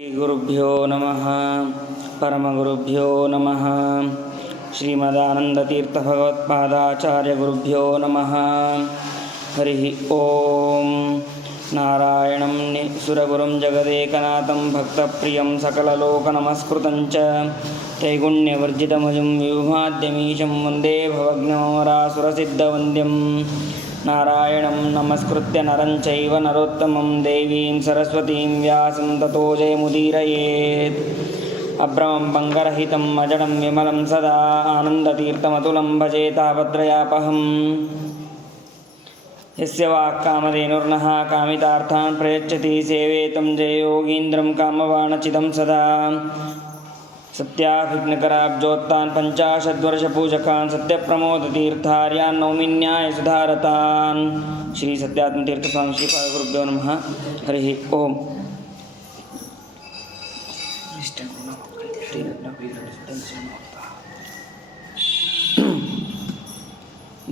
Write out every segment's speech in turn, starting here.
ಶ್ರೀಗುರುಭ್ಯೋ ನಮಃ ಪರಮಗುರುಭ್ಯೋ ನಮಃ ಶ್ರೀಮದಾನಂದತೀರ್ಥಭಗವತ್ಪಾದಾಚಾರ್ಯಗುರುಭ್ಯೋ ನಮಃ ಹರಿ ಓಂ ನಾರಾಯಣಂ ಸುರಗುರುಂ ಜಗದೇಕನಾಥಂ ಭಕ್ತಪ್ರಿಯಂ ಸಕಲಲೋಕನಮಸ್ಕೃತಂಚ ತ್ರೈಗುಣ್ಯವರ್ಜಿತಮಜಂ ವಿಭುಮಾದ್ಯಮೀಶಂ ವಂದೇ ಭವಗ್ನಮರಾಸುರಸಿದ್ಧವಂದ್ಯಂ ನಾರಾಯಣಂ ನಮಸ್ಕೃತ್ಯ ನರಂ ಚೈವ ನರೋತ್ತಮಂ ದೇವೀಂ ಸರಸ್ವತೀಂ ವ್ಯಾಸಂ ತತೋ ಜಯಮುದೀರಯೇತ್ ಅಭ್ರಮಂ ಭಂಗರಹಿತಂ ಅಜಡಂ ವಿಮಲಂ ಸದಾ ಆನಂದತೀರ್ಥಮತುಲಂ ಭಜೆ ತಾಪತ್ರಯಾಪಹಂ ಯಸ್ಯ ವಾಕ್ಕಾಮಧೇನುರ್ನಃ ಕಾಮಿತಾರ್ಥಾನ್ ಪ್ರಯಚ್ಛತಿ ಸೇವೇತಂ ಜಯಯೋಗೀಂದ್ರಂ ಕಾಮವಾಣಚಿದಂ ಸದಾ ಸತ್ಯಾಭಿಘ್ನಕರಾಬ್ಜೋತ್ತಾನ್ ಪಂಚಾಶದ್ವರ್ಷಪೂಜಕಾನ್ ಸತ್ಯಪ್ರಮೋದತೀರ್ಥಾರ್ಯಾನ್ ನೌಮಿನ್ಯಾಯ ಸುಧಾರತಾನ್ ಶ್ರೀ ಸತ್ಯಾತ್ಮತೀರ್ಥ ಸ್ವಾಮಿ ಶ್ರೀಪಾದಗುರುಭ್ಯೋ ನಮಃ ಹರಿ ಓಂ.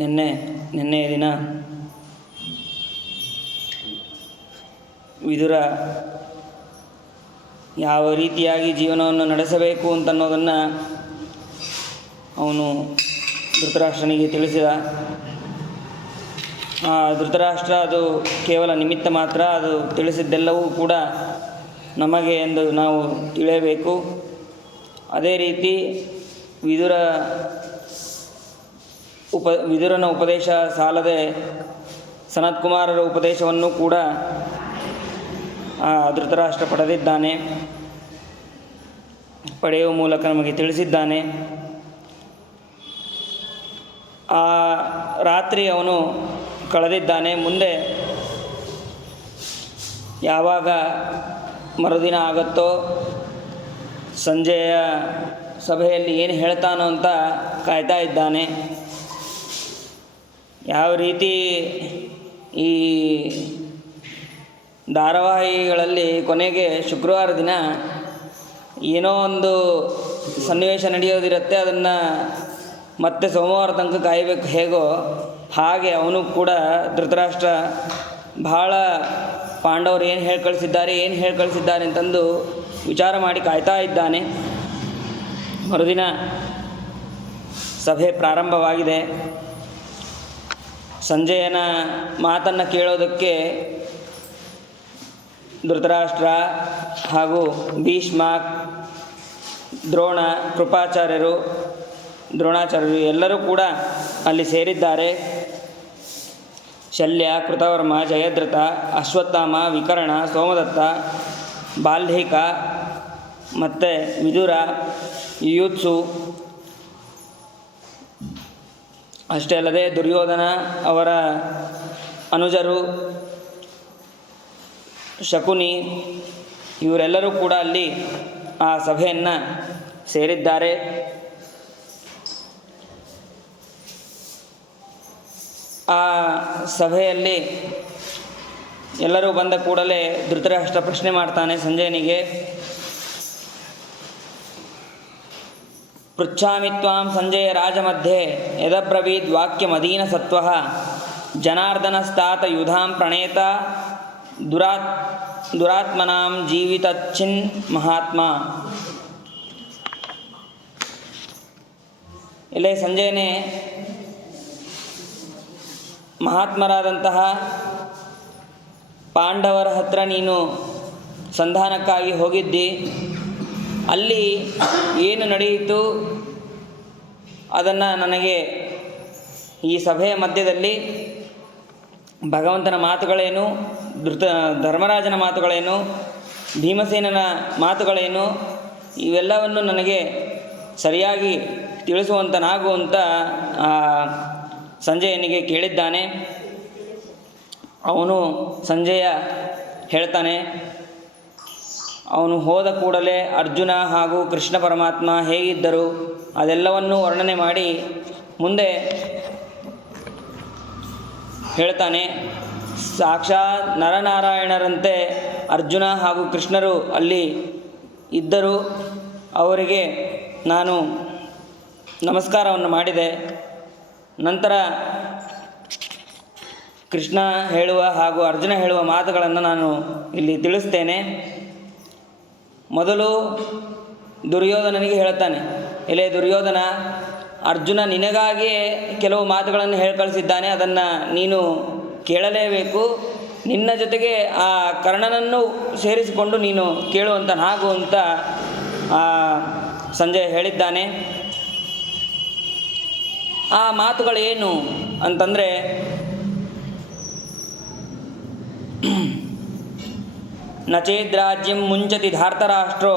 ನಿನ್ನೆಯ ದಿನ ವಿದುರ ಯಾವ ರೀತಿಯಾಗಿ ಜೀವನವನ್ನು ನಡೆಸಬೇಕು ಅಂತನ್ನೋದನ್ನು ಅವನು ಧೃತರಾಷ್ಟ್ರನಿಗೆ ತಿಳಿಸಿದ. ಆ ಧೃತರಾಷ್ಟ್ರ ಅದು ಕೇವಲ ನಿಮಿತ್ತ ಮಾತ್ರ, ಅದು ತಿಳಿಸಿದ್ದೆಲ್ಲವೂ ಕೂಡ ನಮಗೆ ಎಂದು ನಾವು ತಿಳಿಯಬೇಕು. ಅದೇ ರೀತಿ ವಿದುರನ ಉಪದೇಶ ಸಾಲದೆ ಸನತ್ಕುಮಾರರ ಉಪದೇಶವನ್ನು ಕೂಡ ಧೃತರಾಷ್ಟ್ರ ಪಡೆದಿದ್ದಾನೆ, ಪಡೆಯುವ ಮೂಲಕ ನಮಗೆ ತಿಳಿಸಿದ್ದಾನೆ. ಆ ರಾತ್ರಿ ಅವನು ಕಳೆದಿದ್ದಾನೆ. ಮುಂದೆ ಯಾವಾಗ ಮರುದಿನ ಆಗುತ್ತೋ, ಸಂಜೆಯ ಸಭೆಯಲ್ಲಿ ಏನು ಹೇಳ್ತಾನೋ ಅಂತ ಕಾಯ್ತಾ ಇದ್ದಾನೆ. ಯಾವ ರೀತಿ ಈ ಧಾರಾವಾಹಿಗಳಲ್ಲಿ ಕೊನೆಗೆ ಶುಕ್ರವಾರ ದಿನ ಏನೋ ಒಂದು ಸನ್ನಿವೇಶ ನಡೆಯೋದಿರುತ್ತೆ, ಅದನ್ನು ಮತ್ತೆ ಸೋಮವಾರ ತನಕ ಕಾಯಬೇಕು, ಹೇಗೋ ಹಾಗೆ ಅವನು ಕೂಡ ಧೃತರಾಷ್ಟ್ರ ಬಹಳ ಪಾಂಡವರು ಏನು ಹೇಳಿ ಕಳಿಸಿದ್ದಾರೆ ಅಂತಂದು ವಿಚಾರ ಮಾಡಿ ಕಾಯ್ತಾ ಇದ್ದಾನೆ. ಮರುದಿನ ಸಭೆ ಪ್ರಾರಂಭವಾಗಿದೆ. ಸಂಜಯನ ಮಾತನ್ನು ಕೇಳೋದಕ್ಕೆ ಧೃತರಾಷ್ಟ್ರ ಹಾಗೂ ಭೀಷ್ಮ, ದ್ರೋಣ, ಕೃಪಾಚಾರ್ಯರು, ದ್ರೋಣಾಚಾರ್ಯರು ಎಲ್ಲರೂ ಕೂಡ ಅಲ್ಲಿ ಸೇರಿದ್ದಾರೆ. ಶಲ್ಯ, ಕೃತವರ್ಮ, ಜಯದ್ರಥ, ಅಶ್ವತ್ಥಾಮ, ವಿಕರ್ಣ, ಸೋಮದತ್ತ, ಬಾಲ್ಹಿಕ ಮತ್ತು ವಿದುರ, ಯುಯುತ್ಸು, ಅಷ್ಟೇ ಅಲ್ಲದೆ ದುರ್ಯೋಧನ, ಅವರ ಅನುಜರು, ಶಕುನಿ, ಇವರೆಲ್ಲರೂ ಕೂಡ ಅಲ್ಲಿ ಆ ಸಭೆಯನ್ನು ಸೇರಿದ್ದಾರೆ. ಆ ಸಭೆಯಲ್ಲಿ ಎಲ್ಲರೂ ಬಂದ ಕೂಡಲೇ ಧೃತರಾಷ್ಟ್ರ ಪ್ರಶ್ನೆ ಮಾಡ್ತಾನೆ ಸಂಜಯನಿಗೆ. ಪೃಚ್ಛಾಮಿ ತ್ವಾಂ ಸಂಜಯ ರಾಜಮಧ್ಯೆ ಯದಬ್ರವೀದ್ ವಾಕ್ಯಮದೀನ ಸತ್ವಃ ಜನಾರ್ದನಸ್ತಾತ ಯುಧಾಂ ಪ್ರಣೇತ ದುರಾತ್ಮನಾಂ ಜೀವಿತಚ್ಛಿನ್ ಮಹಾತ್ಮ. ಇಲ್ಲೇ ಸಂಜಯನೇ, ಮಹಾತ್ಮರಾದಂತಹ ಪಾಂಡವರ ಹತ್ರ ನೀನು ಸಂಧಾನಕ್ಕಾಗಿ ಹೋಗಿದ್ದಿ. ಅಲ್ಲಿ ಏನು ನಡೆಯಿತು ಅದನ್ನು ನನಗೆ ಈ ಸಭೆಯ ಮಧ್ಯದಲ್ಲಿ ಭಗವಂತನ ಮಾತುಗಳೇನು, ಧರ್ಮರಾಜನ ಮಾತುಗಳೇನು, ಭೀಮಸೇನನ ಮಾತುಗಳೇನು, ಇವೆಲ್ಲವನ್ನು ನನಗೆ ಸರಿಯಾಗಿ ತಿಳಿಸುವಂತನಾಗುವಂತ ಸಂಜಯನಿಗೆ ಕೇಳಿದ್ದಾನೆ. ಅವನು ಸಂಜಯ ಹೇಳ್ತಾನೆ, ಅವನು ಹೋದ ಕೂಡಲೇ ಅರ್ಜುನ ಹಾಗೂ ಕೃಷ್ಣ ಪರಮಾತ್ಮ ಹೇಗಿದ್ದರು ಅದೆಲ್ಲವನ್ನೂ ವರ್ಣನೆ ಮಾಡಿ ಮುಂದೆ ಹೇಳ್ತಾನೆ. ಸಾಕ್ಷಾತ್ ನರನಾರಾಯಣರಂತೆ ಅರ್ಜುನ ಹಾಗೂ ಕೃಷ್ಣರು ಅಲ್ಲಿ ಇದ್ದರು. ಅವರಿಗೆ ನಾನು ನಮಸ್ಕಾರವನ್ನು ಮಾಡಿದೆ. ನಂತರ ಕೃಷ್ಣ ಹೇಳುವ ಹಾಗೂ ಅರ್ಜುನ ಹೇಳುವ ಮಾತುಗಳನ್ನು ನಾನು ಇಲ್ಲಿ ತಿಳಿಸ್ತೇನೆ. ಮೊದಲು ದುರ್ಯೋಧನನಿಗೆ ಹೇಳ್ತಾನೆ, ಎಲೆ ದುರ್ಯೋಧನ, ಅರ್ಜುನ ನಿನಗಾಗಿಯೇ ಕೆಲವು ಮಾತುಗಳನ್ನು ಹೇಳಿ ಕಳಿಸಿದ್ದಾನೆ, ಅದನ್ನು ನೀನು ಕೇಳಲೇಬೇಕು. ನಿನ್ನ ಜೊತೆಗೆ ಆ ಕರ್ಣನನ್ನು ಸೇರಿಸಿಕೊಂಡು ನೀನು ಕೇಳುವಂತ ಹಾಗೂ ಅಂತ ಸಂಜಯ್ ಹೇಳಿದ್ದಾನೆ. ಆ ಮಾತುಗಳೇನು ಅಂತಂದರೆ, ನಚೇದ್ರಾಜ್ಯಂ ಮುಂಚತಿ ಧಾರ್ತರಾಷ್ಟ್ರೋ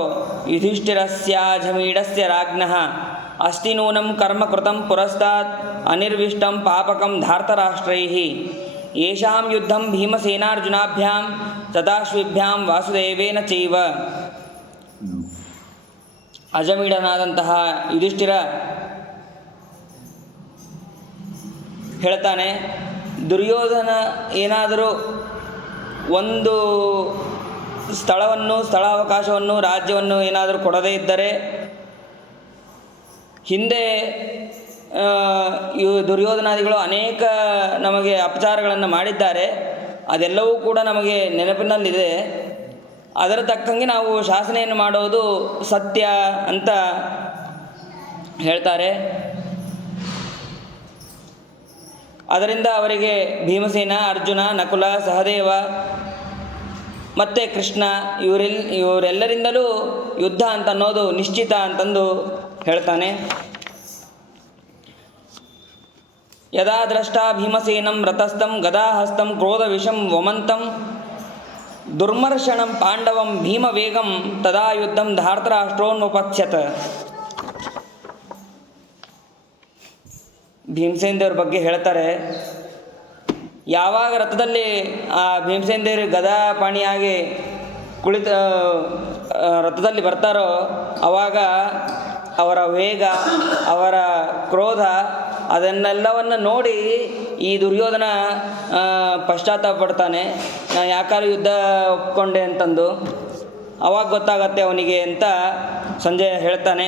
ಯುಧಿಷ್ಠಿರಸ್ಯಾಜಮೀಢಸ್ಯ ರಾಜ್ಞಃ ಅಸ್ತಿ ನೂನಂ ಕರ್ಮ ಕೃತಂ ಪುರಸ್ತಾತ್ ಅನಿರ್ವಿಷ್ಟಂ ಪಾಪಕಂ ಧಾರ್ತರಾಷ್ಟ್ರೈಃ ಯೇಷಾಂ ಯುದ್ಧಂ ಭೀಮಸೇನಾರ್ಜುನಾಭ್ಯಾಂ ತಥಾಶ್ವಿಭ್ಯಾಂ ವಾಸುದೇವೇನ ಚೈವ. ಅಜಮೀಢನಾದಂತಹ ಯುಧಿಷ್ಠಿರ ಹೇಳ್ತಾನೆ, ದುರ್ಯೋಧನ ಏನಾದರೂ ಒಂದು ಸ್ಥಳಾವಕಾಶವನ್ನು ರಾಜ್ಯವನ್ನು ಏನಾದರೂ ಕೊಡದೇ ಇದ್ದರೆ, ಹಿಂದೆ ದುರ್ಯೋಧನಾದಿಗಳು ಅನೇಕ ನಮಗೆ ಅಪಚಾರಗಳನ್ನು ಮಾಡಿದ್ದಾರೆ, ಅದೆಲ್ಲವೂ ಕೂಡ ನಮಗೆ ನೆನಪಿನಲ್ಲಿದೆ. ಅದರ ತಕ್ಕಂಗೆ ನಾವು ಶಾಸನೆಯನ್ನು ಮಾಡೋದು ಸತ್ಯ ಅಂತ ಹೇಳ್ತಾರೆ. ಅದರಿಂದ ಅವರಿಗೆ ಭೀಮಸೇನ, ಅರ್ಜುನ, ನಕುಲ, ಸಹದೇವ ಮತ್ತು ಕೃಷ್ಣ ಇವರೆಲ್ಲರಿಂದಲೂ ಯುದ್ಧ ಅಂತ ಅನ್ನೋದು ನಿಶ್ಚಿತ ಅಂತಂದು ಹೇಳ್ತಾನೆ. ಯದಾ ದ್ರಷ್ಟಾ ಭೀಮಸೇನಂ ರಥಸ್ಥಂ ಗದಾಹಸ್ತಂ ಕ್ರೋಧವಿಷಂ ವಮಂತಂ ದುರ್ಮರ್ಷಣಂ ಪಾಂಡವಂ ಭೀಮವೇಗಂ ತದಾ ಯುದ್ಧಂ ಧಾರ್ತರಾಷ್ಟ್ರೋನ್ವಪತ್ಸ್ಯತ. ಭೀಮಸೇನ ದೇವ್ರ ಬಗ್ಗೆ ಹೇಳ್ತಾರೆ, ಯಾವಾಗ ರಥದಲ್ಲಿ ಆ ಭೀಮಸೇನ ದೇವರು ಗದಾಪಾಣಿಯಾಗಿ ಕುಳಿತ ರಥದಲ್ಲಿ ಬರ್ತಾರೋ ಆವಾಗ ಅವರ ವೇಗ, ಅವರ ಕ್ರೋಧ ಅದನ್ನೆಲ್ಲವನ್ನು ನೋಡಿ ಈ ದುರ್ಯೋಧನ ಪಶ್ಚಾತ್ತಾಪ ಪಡ್ತಾನೆ, ನಾನು ಯಾಕಾದ್ರೂ ಯುದ್ಧ ಒಪ್ಕೊಂಡೆ ಅಂತಂದು. ಅವಾಗ ಗೊತ್ತಾಗತ್ತೆ ಅವನಿಗೆ ಅಂತ ಸಂಜಯ್ ಹೇಳ್ತಾನೆ.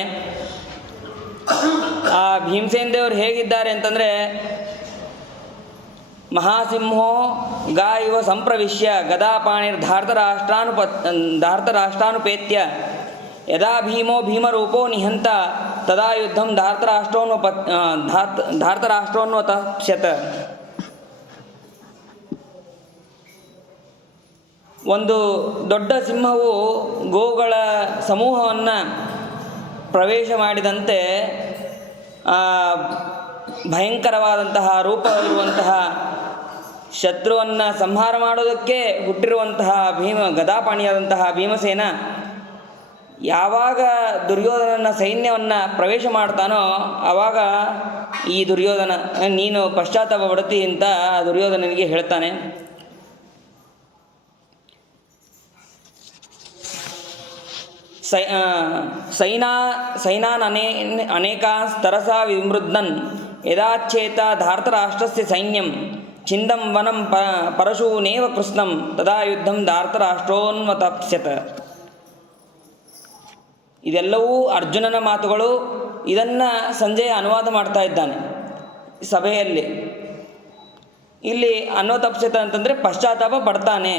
ಆ ಭೀಮಸೇನ ದೇವರು ಹೇಗಿದ್ದಾರೆ ಅಂತಂದರೆ, ಮಹಾಸಿಂಹೋ ಗಾ ಇವ ಸಂಪ್ರವಿಶ್ಯ ಗದಾಪಾಣಿರ್ ಧಾರ್ತರಾಷ್ಟ್ರಾನುಪೇತ್ಯ ಯದಾ ಭೀಮೋ ಭೀಮರೂಪೋ ನಿಹಂತ ತದಾ ಯುದ್ಧಂ ಧಾರ್ತರಾಷ್ಟ್ರೋನ್ವತಪ್ಸ್ಯತ. ಒಂದು ದೊಡ್ಡ ಸಿಂಹವು ಗೋಗಳ ಸಮೂಹವನ್ನು ಪ್ರವೇಶ ಮಾಡಿದಂತೆ ಭಯಂಕರವಾದಂತಹ ರೂಪವಿರುವಂತಹ ಶತ್ರುವನ್ನು ಸಂಹಾರ ಮಾಡೋದಕ್ಕೆ ಹುಟ್ಟಿರುವಂತಹ ಗದಾಪಾಣಿಯಾದಂತಹ ಭೀಮಸೇನ ಯಾವಾಗ ದುರ್ಯೋಧನನ ಸೈನ್ಯವನ್ನು ಪ್ರವೇಶ ಮಾಡ್ತಾನೋ ಆವಾಗ ಈ ದುರ್ಯೋಧನ ನೀನು ಪಶ್ಚಾತ್ತಾಪ ಪಡ್ತಿ ಅಂತ ದುರ್ಯೋಧನನಿಗೆ ಹೇಳ್ತಾನೆ. ಸೈನಾನ್ ಅನೇಕಾನ್ ತರಸಾ ವಿಮೃದ್ನನ್ ಯದಾಚ್ಛೇತ ಧಾರ್ತರಾಷ್ಟ್ರಸ್ಯ ಸೈನ್ಯಂ ಛಿಂದಂ ವನಂ ಪರಶೂನೇವ ಕೃಷ್ಣಂ ತದಾ ಯುದ್ಧಂ ಧಾರ್ತರಾಷ್ಟ್ರೋನ್ವತಪ್ಸ್ಯತ. ಇದೆಲ್ಲವೂ ಅರ್ಜುನನ ಮಾತುಗಳು. ಇದನ್ನು ಸಂಜಯ ಅನುವಾದ ಮಾಡ್ತಾ ಇದ್ದಾನೆ ಸಭೆಯಲ್ಲಿ. ಇಲ್ಲಿ ಅನ್ವತಪ್ಸ್ಯತ ಅಂತಂದರೆ ಪಶ್ಚಾತ್ತಾಪ ಪಡ್ತಾನೆ.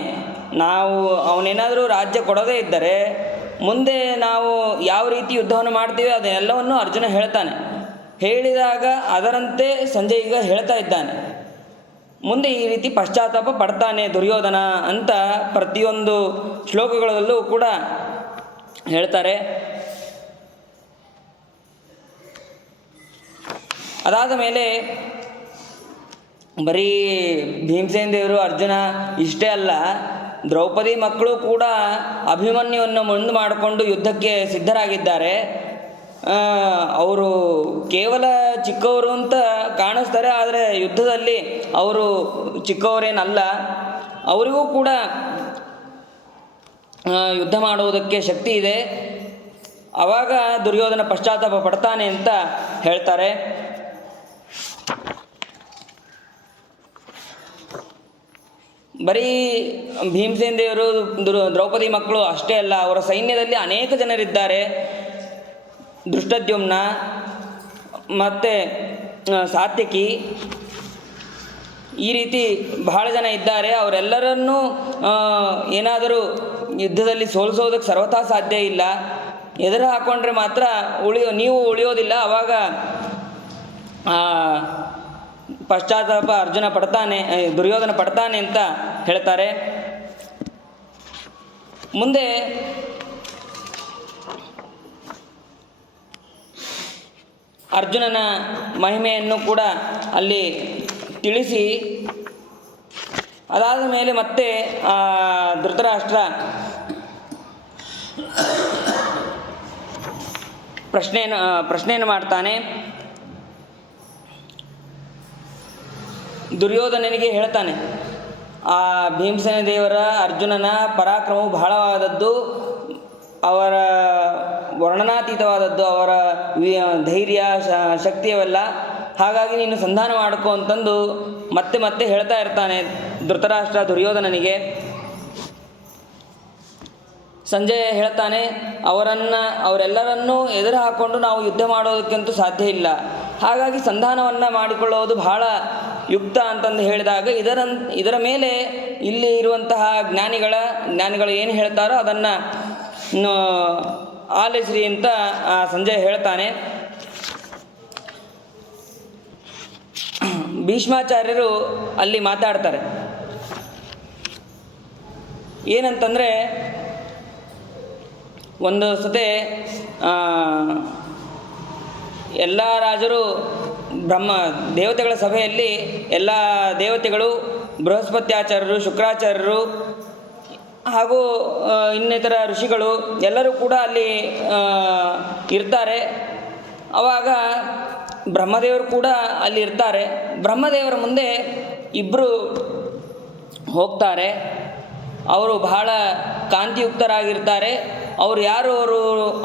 ನಾವು ಅವನೇನಾದರೂ ರಾಜ್ಯ ಕೊಡದೇ ಇದ್ದರೆ ಮುಂದೆ ನಾವು ಯಾವ ರೀತಿ ಯುದ್ಧವನ್ನು ಮಾಡ್ತೀವಿ ಅದನ್ನೆಲ್ಲವನ್ನು ಅರ್ಜುನ ಹೇಳ್ತಾನೆ. ಹೇಳಿದಾಗ ಅದರಂತೆ ಸಂಜಯ್ ಈಗ ಹೇಳ್ತಾ ಇದ್ದಾನೆ, ಮುಂದೆ ಈ ರೀತಿ ಪಶ್ಚಾತ್ತಾಪ ಪಡ್ತಾನೆ ದುರ್ಯೋಧನ ಅಂತ ಪ್ರತಿಯೊಂದು ಶ್ಲೋಕಗಳಲ್ಲೂ ಕೂಡ ಹೇಳ್ತಾರೆ. ಅದಾದ ಮೇಲೆ ಬರೀ ಭೀಮಸೇನ ದೇವರು ಅರ್ಜುನ ಇಷ್ಟೇ ಅಲ್ಲ, ದ್ರೌಪದಿ ಮಕ್ಕಳು ಕೂಡ ಅಭಿಮನ್ಯುವನ್ನು ಮುಂದೆ ಮಾಡಿಕೊಂಡು ಯುದ್ಧಕ್ಕೆ ಸಿದ್ಧರಾಗಿದ್ದಾರೆ. ಅವರು ಕೇವಲ ಚಿಕ್ಕವರು ಅಂತ ಕಾಣಿಸ್ತಾರೆ, ಆದರೆ ಯುದ್ಧದಲ್ಲಿ ಅವರು ಚಿಕ್ಕವರೇನಲ್ಲ. ಅವರಿಗೂ ಕೂಡ ಯುದ್ಧ ಮಾಡುವುದಕ್ಕೆ ಶಕ್ತಿ ಇದೆ. ಆವಾಗ ದುರ್ಯೋಧನ ಪಶ್ಚಾತ್ತಾಪ ಪಡ್ತಾನೆ ಅಂತ ಹೇಳ್ತಾರೆ. ಬರೀ ಭೀಮಸೇನ ದೇವರು ದ್ರೌಪದಿ ಮಕ್ಕಳು ಅಷ್ಟೇ ಅಲ್ಲ, ಅವರ ಸೈನ್ಯದಲ್ಲಿ ಅನೇಕ ಜನರಿದ್ದಾರೆ. ದೃಷ್ಟದ್ಯುಮ್ನ ಮತ್ತು ಸಾತ್ಯಕಿ, ಈ ರೀತಿ ಬಹಳ ಜನ ಇದ್ದಾರೆ. ಅವರೆಲ್ಲರನ್ನೂ ಏನಾದರೂ ಯುದ್ಧದಲ್ಲಿ ಸೋಲಿಸೋದಕ್ಕೆ ಸರ್ವಥಾ ಸಾಧ್ಯ ಇಲ್ಲ. ಎದುರು ಹಾಕ್ಕೊಂಡ್ರೆ ಮಾತ್ರ ನೀವು ಉಳಿಯೋದಿಲ್ಲ. ಆವಾಗ ಪಶ್ಚಾತ್ತಾಪ ಅರ್ಜುನ ಪಡ್ತಾನೆ, ದುರ್ಯೋಧನ ಪಡ್ತಾನೆ ಅಂತ ಹೇಳ್ತಾರೆ. ಮುಂದೆ ಅರ್ಜುನನ ಮಹಿಮೆಯನ್ನು ಕೂಡ ಅಲ್ಲಿ ತಿಳಿಸಿ, ಅದಾದ ಮೇಲೆ ಮತ್ತೆ ಧೃತರಾಷ್ಟ್ರ ಪ್ರಶ್ನೆಯನ್ನು ಮಾಡ್ತಾನೆ. ದುರ್ಯೋಧನನಿಗೆ ಹೇಳ್ತಾನೆ, ಆ ಭೀಮಸೇನ ದೇವರ ಅರ್ಜುನನ ಪರಾಕ್ರಮವು ಬಹಳವಾದದ್ದು, ಅವರ ವರ್ಣನಾತೀತವಾದದ್ದು, ಅವರ ಧೈರ್ಯ ಶಕ್ತಿಯವೆಲ್ಲ. ಹಾಗಾಗಿ ನೀನು ಸಂಧಾನ ಮಾಡ್ಕೊ ಅಂತಂದು ಮತ್ತೆ ಮತ್ತೆ ಹೇಳ್ತಾ ಇರ್ತಾನೆ ಧೃತರಾಷ್ಟ್ರ ದುರ್ಯೋಧನನಿಗೆ. ಸಂಜಯ ಹೇಳ್ತಾನೆ, ಅವರೆಲ್ಲರನ್ನೂ ಎದುರು ಹಾಕ್ಕೊಂಡು ನಾವು ಯುದ್ಧ ಮಾಡೋದಕ್ಕಂತೂ ಸಾಧ್ಯ ಇಲ್ಲ. ಹಾಗಾಗಿ ಸಂಧಾನವನ್ನು ಮಾಡಿಕೊಳ್ಳುವುದು ಬಹಳ ಯುಕ್ತ ಅಂತಂದು ಹೇಳಿದಾಗ ಇದರ ಮೇಲೆ ಇಲ್ಲಿ ಇರುವಂತಹ ಜ್ಞಾನಿಗಳು ಏನು ಹೇಳ್ತಾರೋ ಅದನ್ನು ಆಲಿಸ್ರಿ ಅಂತ ಸಂಜಯ್ ಹೇಳ್ತಾನೆ. ಭೀಷ್ಮಾಚಾರ್ಯರು ಅಲ್ಲಿ ಮಾತಾಡ್ತಾರೆ. ಏನಂತಂದರೆ, ಒಂದು ಸತೆ ಎಲ್ಲ ರಾಜರು ದೇವತೆಗಳ ಸಭೆಯಲ್ಲಿ ಎಲ್ಲ ದೇವತೆಗಳು, ಬೃಹಸ್ಪತ್ಯಾಚಾರ್ಯರು, ಶುಕ್ರಾಚಾರ್ಯರು ಹಾಗೂ ಇನ್ನಿತರ ಋಷಿಗಳು ಎಲ್ಲರೂ ಕೂಡ ಅಲ್ಲಿ ಇರ್ತಾರೆ. ಆವಾಗ ಬ್ರಹ್ಮದೇವರು ಕೂಡ ಅಲ್ಲಿ ಇರ್ತಾರೆ. ಬ್ರಹ್ಮದೇವರ ಮುಂದೆ ಇಬ್ಬರು ಹೋಗ್ತಾರೆ. ಅವರು ಬಹಳ ಕಾಂತಿಯುಕ್ತರಾಗಿರ್ತಾರೆ. ಅವರು ಯಾರು ಅವರು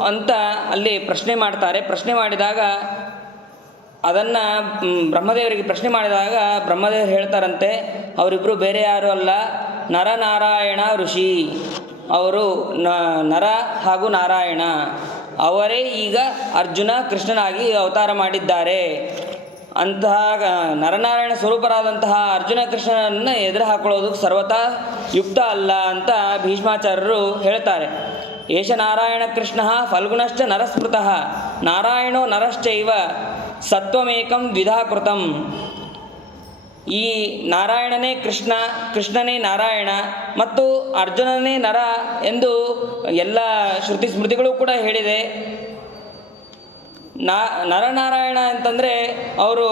ಅಂತ ಅಲ್ಲಿ ಪ್ರಶ್ನೆ ಮಾಡ್ತಾರೆ. ಪ್ರಶ್ನೆ ಮಾಡಿದಾಗ ಅದನ್ನು ಬ್ರಹ್ಮದೇವರಿಗೆ ಪ್ರಶ್ನೆ ಮಾಡಿದಾಗ ಬ್ರಹ್ಮದೇವರು ಹೇಳ್ತಾರಂತೆ, ಅವರಿಬ್ಬರು ಬೇರೆ ಯಾರೂ ಅಲ್ಲ, ನರನಾರಾಯಣ ಋಷಿ. ಅವರು ನರ ಹಾಗೂ ನಾರಾಯಣ ಅವರೇ ಈಗ ಅರ್ಜುನ ಕೃಷ್ಣನಾಗಿ ಅವತಾರ ಮಾಡಿದ್ದಾರೆ. ಅಂತಹ ನರನಾರಾಯಣ ಸ್ವರೂಪರಾದಂತಹ ಅರ್ಜುನ ಕೃಷ್ಣನನ್ನು ಎದುರು ಹಾಕೊಳ್ಳೋದಕ್ಕೆ ಸರ್ವತಾ ಯುಕ್ತ ಅಲ್ಲ ಅಂತ ಭೀಷ್ಮಾಚಾರ್ಯರು ಹೇಳ್ತಾರೆ. ಏಷ ನಾರಾಯಣ ಕೃಷ್ಣ ಫಲ್ಗುಣಶ್ಚ ನರಸ್ಮೃತಃ ನಾರಾಯಣೋ ನರಶ್ಚೈವ ಸತ್ವಮೇಕಂ ದ್ವಿಧಾಕೃತಂ. ಈ ನಾರಾಯಣನೇ ಕೃಷ್ಣ, ಕೃಷ್ಣನೇ ನಾರಾಯಣ ಮತ್ತು ಅರ್ಜುನನೇ ನರ ಎಂದು ಎಲ್ಲ ಶ್ರುತಿ ಸ್ಮೃತಿಗಳು ಕೂಡ ಹೇಳಿದೆ. ನರನಾರಾಯಣ ಅಂತಂದರೆ ಅವರು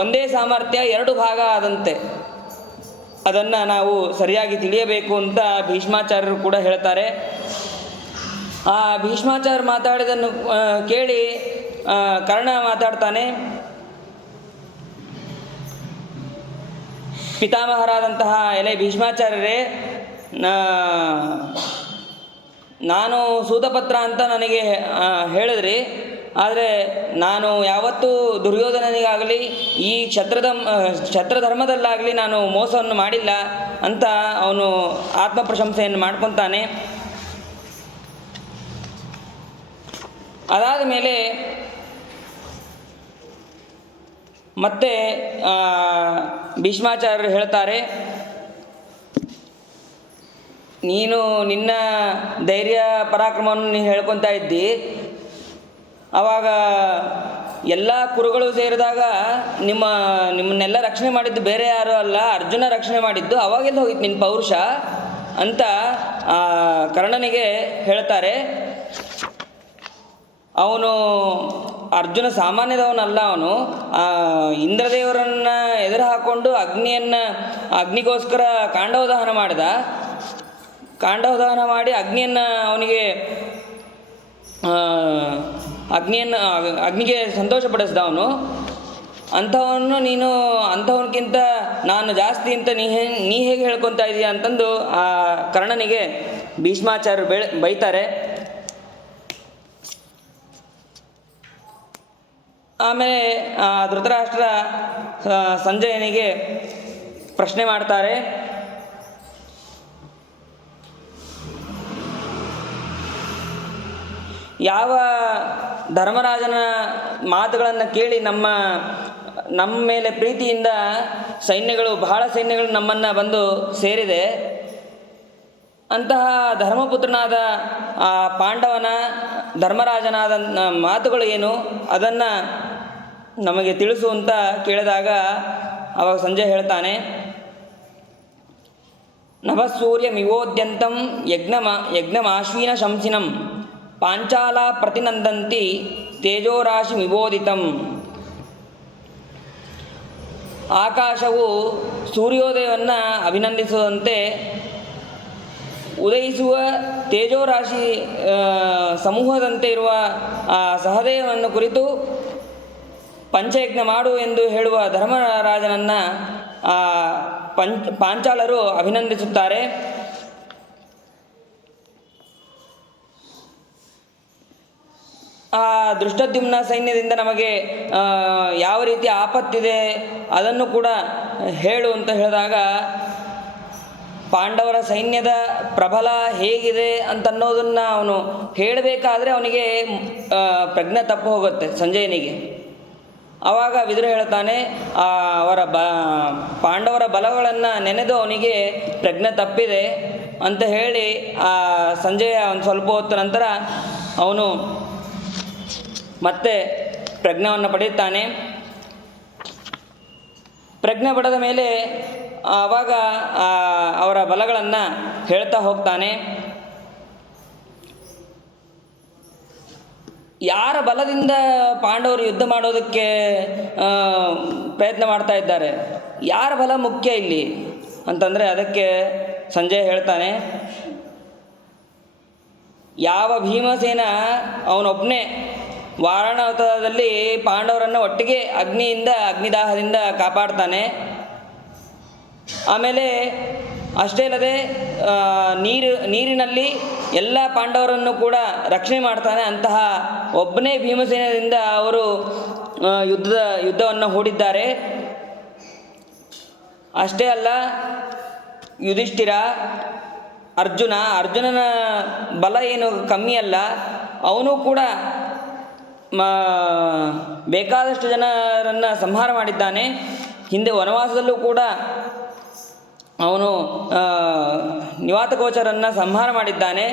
ಒಂದೇ ಸಾಮರ್ಥ್ಯ ಎರಡು ಭಾಗ ಆದಂತೆ. ಅದನ್ನು ನಾವು ಸರಿಯಾಗಿ ತಿಳಿಯಬೇಕು ಅಂತ ಭೀಷ್ಮಾಚಾರ್ಯರು ಕೂಡ ಹೇಳ್ತಾರೆ. ಆ ಭೀಷ್ಮಾಚಾರ್ಯ ಮಾತಾಡಿದನ್ನು ಕೇಳಿ ಕರ್ಣ ಮಾತಾಡ್ತಾನೆ, ಪಿತಾಮಹರಾದಂತಹ ಎಲೆ ಭೀಷ್ಮಾಚಾರ್ಯರೇ, ನಾನು ಸೂತಪತ್ರ ಅಂತ ನನಗೆ ಹೇಳಿದ್ರಿ, ಆದರೆ ನಾನು ಯಾವತ್ತೂ ದುರ್ಯೋಧನನಿಗಾಗಲಿ ಈ ಕ್ಷತ್ರಧರ್ಮದಲ್ಲಾಗಲಿ ನಾನು ಮೋಸವನ್ನು ಮಾಡಿಲ್ಲ ಅಂತ ಅವನು ಆತ್ಮಪ್ರಶಂಸೆಯನ್ನು ಮಾಡ್ಕೊತಾನೆ. ಅದಾದ ಮೇಲೆ ಮತ್ತೆ ಭೀಷ್ಮಾಚಾರ್ಯರು ಹೇಳ್ತಾರೆ, ನೀನು ನಿನ್ನ ಧೈರ್ಯ ಪರಾಕ್ರಮವನ್ನು ನೀನು ಹೇಳ್ಕೊತಾ ಇದ್ದಿ. ಆವಾಗ ಎಲ್ಲ ಕುರುಗಳು ಸೇರಿದಾಗ ನಿಮ್ಮನ್ನೆಲ್ಲ ರಕ್ಷಣೆ ಮಾಡಿದ್ದು ಬೇರೆ ಯಾರೂ ಅಲ್ಲ, ಅರ್ಜುನ ರಕ್ಷಣೆ ಮಾಡಿದ್ದು. ಅವಾಗೆಲ್ಲ ಹೋಗಿತ್ತು ನಿನ್ನ ಪೌರುಷ ಅಂತ ಕರ್ಣನಿಗೆ ಹೇಳ್ತಾರೆ. ಅವನು ಅರ್ಜುನ ಸಾಮಾನ್ಯದವನಲ್ಲ. ಅವನು ಇಂದ್ರದೇವರನ್ನು ಎದುರು ಹಾಕ್ಕೊಂಡು ಅಗ್ನಿಗೋಸ್ಕರ ಕಾಂಡವದಹನ ಮಾಡಿದ. ಕಾಂಡವದಹನ ಮಾಡಿ ಅವನಿಗೆ ಅಗ್ನಿಗೆ ಸಂತೋಷಪಡಿಸಿದ ಅವನು. ಅಂಥವನಿಗಿಂತ ನಾನು ಜಾಸ್ತಿ ಅಂತ ನೀ ಹೇಗೆ ಹೇಳ್ಕೊತಾ ಇದೀಯ ಅಂತಂದು ಆ ಕರ್ಣನಿಗೆ ಭೀಷ್ಮಾಚಾರ್ಯರು ಬೈತಾರೆ. ಆಮೇಲೆ ಧೃತರಾಷ್ಟ್ರ ಸಂಜಯನಿಗೆ ಪ್ರಶ್ನೆ ಮಾಡ್ತಾರೆ, ಯಾವ ಧರ್ಮರಾಜನ ಮಾತುಗಳನ್ನು ಕೇಳಿ ನಮ್ಮ ಮೇಲೆ ಪ್ರೀತಿಯಿಂದ ಬಹಳ ಸೈನ್ಯಗಳು ನಮ್ಮನ್ನು ಬಂದು ಸೇರಿದೆ, ಅಂತಹ ಧರ್ಮಪುತ್ರನಾದ ಆ ಪಾಂಡವನ ಧರ್ಮರಾಜನಾದ ಮಾತುಗಳು ಏನು ಅದನ್ನು ನಮಗೆ ತಿಳಿಸು ಅಂತ ಕೇಳಿದಾಗ ಅವಾಗ ಸಂಜಯ್ ಹೇಳ್ತಾನೆ, ನಭಸೂರ್ಯಮಿವೋದ್ಯಂತಂ ಯಜ್ಞಮಾಶ್ವೀನ ಶಂಸಿನಂ ಪಾಂಚಾಲ ಪ್ರತಿನಂದಂತಿ ತೇಜೋರಾಶಿಮಿವೋದಿತಂ. ಆಕಾಶವು ಸೂರ್ಯೋದಯವನ್ನು ಅಭಿನಂದಿಸುವಂತೆ ಉದಯಿಸುವ ತೇಜೋರಾಶಿ ಸಮೂಹದಂತೆ ಇರುವ ಆ ಸಹದೇವನನ್ನು ಕುರಿತು ಪಂಚಯಜ್ಞ ಮಾಡು ಎಂದು ಹೇಳುವ ಧರ್ಮರಾಜನನ್ನು ಪಾಂಚಾಲರು ಅಭಿನಂದಿಸುತ್ತಾರೆ. ಆ ದೃಷ್ಟದ್ಯುಮ್ನ ಸೈನ್ಯದಿಂದ ನಮಗೆ ಯಾವ ರೀತಿ ಆಪತ್ತಿದೆ ಅದನ್ನು ಕೂಡ ಹೇಳು ಅಂತ ಹೇಳಿದಾಗ, ಪಾಂಡವರ ಸೈನ್ಯದ ಪ್ರಬಲ ಹೇಗಿದೆ ಅಂತನ್ನೋದನ್ನು ಅವನು ಹೇಳಬೇಕಾದ್ರೆ ಅವನಿಗೆ ಪ್ರಜ್ಞೆ ತಪ್ಪು ಹೋಗುತ್ತೆ ಸಂಜಯನಿಗೆ. ಆವಾಗ ವಿದುರ ಹೇಳ್ತಾನೆ, ಅವರ ಪಾಂಡವರ ಬಲಗಳನ್ನು ನೆನೆದು ಅವನಿಗೆ ಪ್ರಜ್ಞೆ ತಪ್ಪಿದೆ ಅಂತ ಹೇಳಿ ಸಂಜಯ ಒಂದು ಸ್ವಲ್ಪ ಹೊತ್ತು ನಂತರ ಅವನು ಮತ್ತೆ ಪ್ರಜ್ಞೆಯನ್ನು ಪಡೆಯುತ್ತಾನೆ. ಪ್ರಜ್ಞೆ ಪಡೆದ ಮೇಲೆ ಆವಾಗ ಅವರ ಬಲಗಳನ್ನು ಹೇಳ್ತಾ ಹೋಗ್ತಾನೆ. ಯಾರ ಬಲದಿಂದ ಪಾಂಡವರು ಯುದ್ಧ ಮಾಡೋದಕ್ಕೆ ಪ್ರಯತ್ನ ಮಾಡ್ತಾ ಇದ್ದಾರೆ, ಯಾರ ಬಲ ಮುಖ್ಯ ಇಲ್ಲಿ ಅಂತಂದರೆ ಅದಕ್ಕೆ ಸಂಜಯ್ ಹೇಳ್ತಾನೆ, ಯಾವ ಭೀಮಸೇನ ಅವನೊಬ್ಬನೇ ವಾರಣಾವತದಲ್ಲಿ ಪಾಂಡವರನ್ನು ಒಟ್ಟಿಗೆ ಅಗ್ನಿದಾಹದಿಂದ ಕಾಪಾಡ್ತಾನೆ. ಆಮೇಲೆ ಅಷ್ಟೇ ಅಲ್ಲದೆ ನೀರಿನಲ್ಲಿ ಎಲ್ಲ ಪಾಂಡವರನ್ನು ಕೂಡ ರಕ್ಷಣೆ ಮಾಡ್ತಾನೆ. ಅಂತಹ ಒಬ್ಬನೇ ಭೀಮಸೇನದಿಂದ ಅವರು ಯುದ್ಧವನ್ನು ಹೂಡಿದ್ದಾರೆ. ಅಷ್ಟೇ ಅಲ್ಲ, ಯುಧಿಷ್ಠಿರ, ಅರ್ಜುನನ ಬಲ ಏನು ಕಮ್ಮಿ ಅಲ್ಲ, ಅವನು ಕೂಡ ಬೇಕಾದಷ್ಟು ಜನರನ್ನು ಸಂಹಾರ ಮಾಡಿದ್ದಾನೆ. ಹಿಂದೆ ವನವಾಸದಲ್ಲೂ ಕೂಡ ಅವನು ನಿವಾತಗೋಚರನ್ನು ಸಂಹಾರ ಮಾಡಿದ್ದಾನೆ.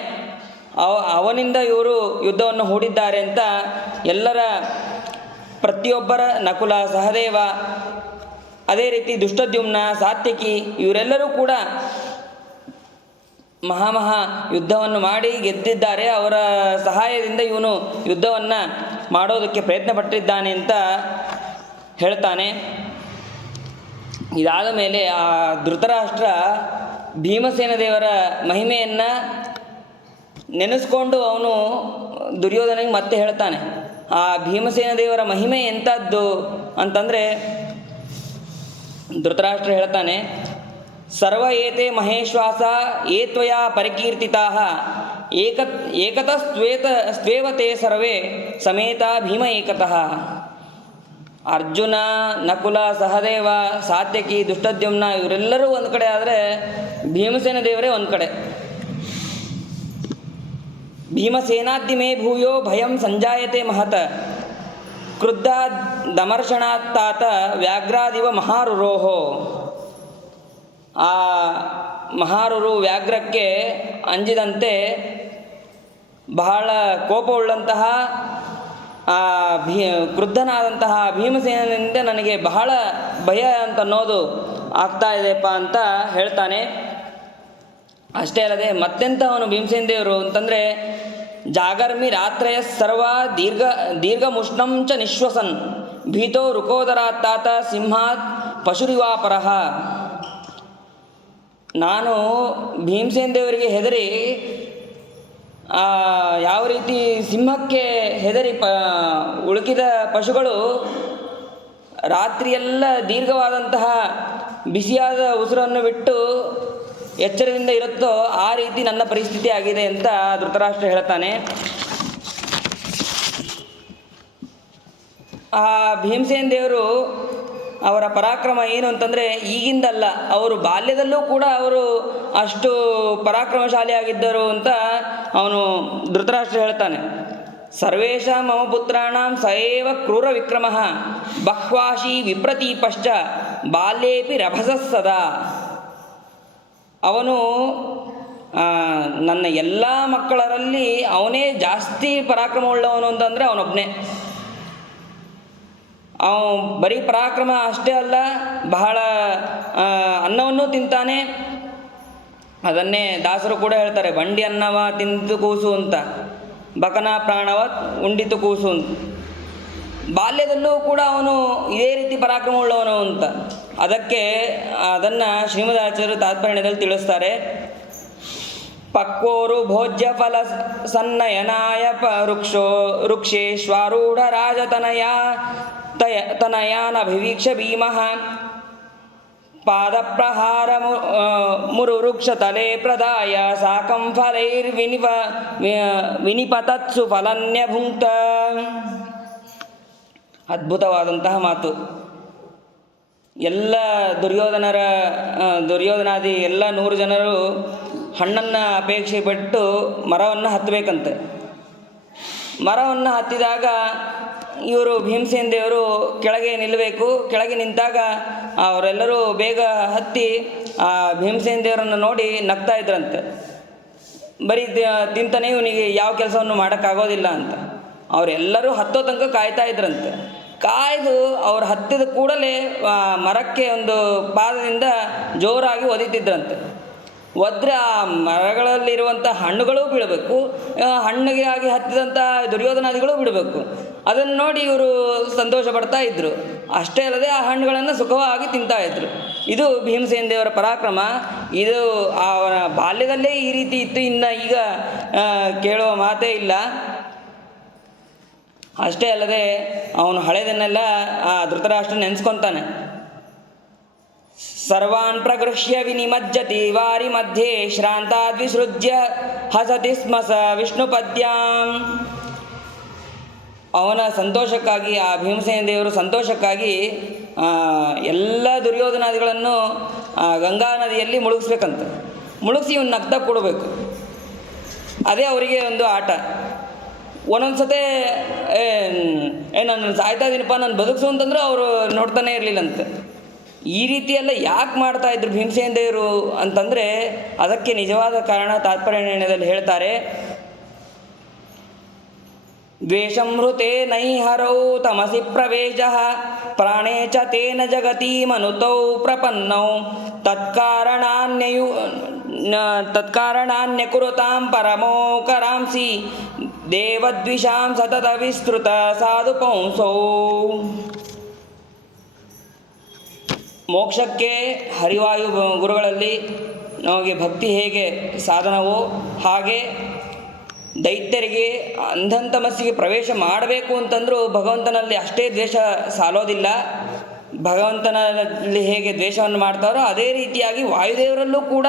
ಅವನಿಂದ ಇವರು ಯುದ್ಧವನ್ನು ಹೂಡಿದ್ದಾರೆ ಅಂತ ಎಲ್ಲರ ಪ್ರತಿಯೊಬ್ಬರ, ನಕುಲ, ಸಹದೇವ, ಅದೇ ರೀತಿ ದುಷ್ಟದ್ಯುಮ್ನ, ಸಾತ್ಯಕಿ ಇವರೆಲ್ಲರೂ ಕೂಡ ಮಹಾ ಯುದ್ಧವನ್ನು ಮಾಡಿ ಗೆದ್ದಿದ್ದಾರೆ. ಅವರ ಸಹಾಯದಿಂದ ಇವನು ಯುದ್ಧವನ್ನು ಮಾಡೋದಕ್ಕೆ ಪ್ರಯತ್ನ ಪಟ್ಟಿದ್ದಾನೆ ಅಂತ ಹೇಳ್ತಾನೆ. ಇದಾದ ಮೇಲೆ ಆ ಧೃತರಾಷ್ಟ್ರ ಭೀಮಸೇನ ದೇವರ ಮಹಿಮೆಯನ್ನು ನೆನೆಸ್ಕೊಂಡು ಅವನು ದುರ್ಯೋಧನಿಗೆ ಮತ್ತೆ ಹೇಳ್ತಾನೆ. ಆ ಭೀಮಸೇನ ದೇವರ ಮಹಿಮೆ ಎಂಥದ್ದು ಅಂತಂದರೆ ಧೃತರಾಷ್ಟ್ರ ಹೇಳ್ತಾನೆ, ಸರ್ವ ಏತೆ ಮಹೇಶ್ವಾಸ ಏತ್ವಯ ಪರಿಕೀರ್ತಿತಾ ಏಕತಸ್ತ್ವೇವತೆ ಸರ್ವೇ ಸಮೇತ ಭೀಮ ಏಕತಃ. ಅರ್ಜುನ, ನಕುಲ, ಸಹದೇವ, ಸಾತ್ಯಕಿ, ದುಷ್ಟದ್ಯುಮ್ನ ಇವರೆಲ್ಲರೂ ಒಂದು ಕಡೆ ಆದರೆ ಭೀಮಸೇನ ದೇವರೇ ಒಂದು ಕಡೆ. ಭೀಮಸೇನಾದ್ಯಮೇ ಭೂಯೋ ಭಯಂ ಸಂಜಾಯತೆ ಮಹತ ಕ್ರುದ್ಧ ದಮರ್ಷಣಾತ್ತಾತ ವ್ಯಾಘ್ರಾದಿವ ಮಹಾರುರೋಹೋ. ಆ ಮಹಾರುರು ವ್ಯಾಘ್ರಕ್ಕೆ ಅಂಜಿದಂತೆ ಬಹಳ ಕೋಪವುಳ್ಳಂತಹ ಕ್ರುದ್ಧನಾದಂತಹ ಭೀಮಸೇನಿಂದ ನನಗೆ ಬಹಳ ಭಯ ಅಂತ ಅನ್ನೋದು ಆಗ್ತಾ ಇದೆಯಪ್ಪ ಅಂತ ಹೇಳ್ತಾನೆ. ಅಷ್ಟೇ ಅಲ್ಲದೆ ಮತ್ತೆಂಥವನು ಭೀಮಸೇನ ದೇವರು ಅಂತಂದರೆ, ಜಾಗರ್ಮಿ ರಾತ್ರಯ ಸರ್ವ ದೀರ್ಘಮುಷ್ಣಂ ಚ ನಿಶ್ವಸನ್ ಭೀತೋ ರುಕೋದರಾತ್ತಾತ ಸಿಂಹಾತ್ ಪಶುರಿವಾಪರಃ. ನಾನು ಭೀಮಸೇನ ದೇವರಿಗೆ ಹೆದರಿ ಯಾವ ರೀತಿ ಸಿಂಹಕ್ಕೆ ಹೆದರಿ ಉಳುಕಿದ ಪಶುಗಳು ರಾತ್ರಿಯೆಲ್ಲ ದೀರ್ಘವಾದಂತಹ ಬಿಸಿಯಾದ ಉಸಿರನ್ನು ಬಿಟ್ಟು ಎಚ್ಚರದಿಂದ ಇರುತ್ತೋ ಆ ರೀತಿ ನನ್ನ ಪರಿಸ್ಥಿತಿ ಆಗಿದೆ ಅಂತ ಧೃತರಾಷ್ಟ್ರ ಹೇಳ್ತಾನೆ. ಆ ಭೀಮಸೇನ ದೇವರು ಅವರ ಪರಾಕ್ರಮ ಏನು ಅಂತಂದರೆ ಈಗಿಂದಲ್ಲ, ಅವರು ಬಾಲ್ಯದಲ್ಲೂ ಕೂಡ ಅವರು ಅಷ್ಟು ಪರಾಕ್ರಮಶಾಲಿಯಾಗಿದ್ದರು ಅಂತ ಅವನು ಧೃತರಾಷ್ಟ್ರ ಹೇಳ್ತಾನೆ. ಸರ್ವೇಷ ಮಮ ಪುತ್ರಾಣಾಂ ಸಯೇವ ಕ್ರೂರ ವಿಕ್ರಮ ಬಹ್ವಾಶಿ ವಿಪ್ರತೀಪಶ್ಚ ಬಾಲ್ಯೇಪಿ ರಭಸಃ ಸದಾ. ಅವನು ನನ್ನ ಎಲ್ಲ ಮಕ್ಕಳರಲ್ಲಿ ಅವನೇ ಜಾಸ್ತಿ ಪರಾಕ್ರಮವುಳ್ಳವನು ಅಂತಂದರೆ ಅವನೊಬ್ಬನೇ. ಅವನು ಬರೀ ಪರಾಕ್ರಮ ಅಷ್ಟೇ ಅಲ್ಲ, ಬಹಳ ಅನ್ನವನ್ನು ತಿಂತಾನೆ. ಅದನ್ನೇ ದಾಸರು ಕೂಡ ಹೇಳ್ತಾರೆ, ಬಂಡಿ ಅನ್ನವ ತಿಂದು ಕೂಸು ಅಂತ, ಬಕನ ಪ್ರಾಣವ ಉಂಡಿತು ಕೂಸು ಅಂತ. ಬಾಲ್ಯದಲ್ಲೂ ಕೂಡ ಅವನು ಇದೇ ರೀತಿ ಪರಾಕ್ರಮವುಳ್ಳವನು ಅಂತ. ಅದನ್ನು ಶ್ರೀಮದಾಚಾರ್ಯರು ತಾತ್ಪರ್ಯದಲ್ಲಿ ತಿಳಿಸ್ತಾರೆ. ಪಕ್ವೋರು ಭೋಜ್ಯ ಫಲ ಸನ್ನಯನಾಯ ವೃಕ್ಷೇಶ್ವಾರೂಢ ರಾಜತನಯಾನಭಿವೀಕ್ಷ ಭೀಮಃ ಪಾದಪ್ರಹಾರ ಮುರುವೃಕ್ಷತಲೆ ಪ್ರದಾಯ ಸಾಕಂ ವಿನಿಪತತ್ಸು ಫಲನ್ಯಭುಂಕ್ತ. ಅದ್ಭುತವಾದಂತಹ ಮಾತು. ಎಲ್ಲ ದುರ್ಯೋಧನಾದಿ ಎಲ್ಲ 100 ಜನರು ಹಣ್ಣನ್ನು ಅಪೇಕ್ಷೆ ಪಟ್ಟು ಮರವನ್ನು ಹತ್ತಬೇಕಂತೆ. ಮರವನ್ನು ಹತ್ತಿದಾಗ ಇವರು ಭೀಮಸೇನ ದೇವರು ಕೆಳಗೆ ನಿಲ್ಲಬೇಕು. ಕೆಳಗೆ ನಿಂತಾಗ ಅವರೆಲ್ಲರೂ ಬೇಗ ಹತ್ತಿ ಆ ಭೀಮಸೇನ ದೇವರನ್ನು ನೋಡಿ ನಗ್ತಾ ಇದ್ರಂತೆ. ಬರೀ ತಿಂತಾನೆ ಇವನಿಗೆ ಯಾವ ಕೆಲಸವನ್ನು ಮಾಡೋಕ್ಕಾಗೋದಿಲ್ಲ ಅಂತ. ಅವರೆಲ್ಲರೂ ಹತ್ತೋ ತನಕ ಕಾಯ್ತಾ ಇದ್ರಂತೆ. ಕಾಯ್ದು ಅವ್ರು ಹತ್ತಿದ ಕೂಡಲೇ ಮರಕ್ಕೆ ಒಂದು ಪಾದದಿಂದ ಜೋರಾಗಿ ಒದಿತಿದ್ರಂತೆ. ಒದ್ರೆ ಆ ಮರಗಳಲ್ಲಿರುವಂಥ ಹಣ್ಣುಗಳು ಬೀಳಬೇಕು, ಹಣ್ಣಿಗೆ ಆಗಿ ಹತ್ತಿದಂಥ ದುರ್ಯೋಧನಾದಿಗಳು ಬಿಡಬೇಕು. ಅದನ್ನು ನೋಡಿ ಇವರು ಸಂತೋಷ ಪಡ್ತಾ ಇದ್ದರು. ಅಷ್ಟೇ ಅಲ್ಲದೆ ಆ ಹಣ್ಣುಗಳನ್ನು ಸುಖವಾಗಿ ತಿಂತಾ ಇದ್ದರು. ಇದು ಭೀಮಸೇನ ದೇವರ ಪರಾಕ್ರಮ. ಇದು ಅವನ ಬಾಲ್ಯದಲ್ಲೇ ಈ ರೀತಿ ಇತ್ತು. ಇನ್ನು ಈಗ ಕೇಳುವ ಮಾತೇ ಇಲ್ಲ. ಅಷ್ಟೇ ಅಲ್ಲದೆ ಅವನು ಹಳೆದನ್ನೆಲ್ಲ ಆ ಧೃತರಾಷ್ಟ್ರ ನೆನೆಸ್ಕೊತಾನೆ. ಸರ್ವಾನ್ ಪ್ರಗೃಹ್ಯ ವಿನಿಮಜ್ಜತಿ ವಾರಿ ಮಧ್ಯೆ ಶ್ರಾಂತಾದ್ವಿಸೃಜ್ಯ ಹಸತಿ ಸ್ಮ ಸ ವಿಷ್ಣುಪದ್ಯಾಂ. ಅವನ ಸಂತೋಷಕ್ಕಾಗಿ, ಆ ಭೀಮಸೇನ ದೇವರು ಸಂತೋಷಕ್ಕಾಗಿ ಎಲ್ಲ ದುರ್ಯೋಧನಾದಿಗಳನ್ನು ಗಂಗಾ ನದಿಯಲ್ಲಿ ಮುಳುಗಿಸ್ಬೇಕಂತ. ಮುಳುಗಿಸಿ ಇವನು ನಗ್ತಾ ಕೊಡಬೇಕು. ಅದೇ ಅವರಿಗೆ ಒಂದು ಆಟ. ಒಂದೊಂದು ಸತೆ ನಾನು ಸಾಯ್ತಾ ಇದ್ದೀನಪ್ಪ, ನಾನು ಬದುಕಿಸು ಅಂತಂದ್ರೆ ಅವರು ನೋಡ್ತಾನೆ ಇರಲಿಲ್ಲಂತೆ. ಈ ರೀತಿಯೆಲ್ಲ ಯಾಕೆ ಮಾಡ್ತಾಯಿದ್ರು ಭೀಮಸೇನ ದೇವರು ಅಂತಂದರೆ ಅದಕ್ಕೆ ನಿಜವಾದ ಕಾರಣ ತಾತ್ಪರ್ಯದಲ್ಲಿ ಹೇಳ್ತಾರೆ. ದ್ವೇಷಂ ಹೃತೆ ನೈಹರೌ ತಮಸಿ ಪ್ರವೇಶ ಪ್ರಾಣೇ ಚ ತೇನ ಜಗತಿ ಮನುತೌ ಪ್ರಪನ್ನೌ ತತ್ಕಾರಣಾನ್ಯಕುರುತಾಂ ಪರಮೋಕರಾಂಸಿ ದೇವದ್ವಿಷಾಂ ಸತತ ವಿಸ್ತೃತ ಸಾಧು ಪೌಂಸೌ. ಮೋಕ್ಷಕ್ಕೆ ಹರಿವಾಯು ಗುರುಗಳಲ್ಲಿ ನಮಗೆ ಭಕ್ತಿ ಹೇಗೆ ಸಾಧನವೋ ಹಾಗೆ ದೈತ್ಯರಿಗೆ ಅಂಧಂತಮಸ್ಸಿಗೆ ಪ್ರವೇಶ ಮಾಡಬೇಕು ಅಂತಂದರೂ ಭಗವಂತನಲ್ಲಿ ಅಷ್ಟೇ ದ್ವೇಷ ಸಾಲೋದಿಲ್ಲ. ಭಗವಂತನಲ್ಲಿ ಹೇಗೆ ದ್ವೇಷವನ್ನು ಮಾಡ್ತಾರೋ ಅದೇ ರೀತಿಯಾಗಿ ವಾಯುದೇವರಲ್ಲೂ ಕೂಡ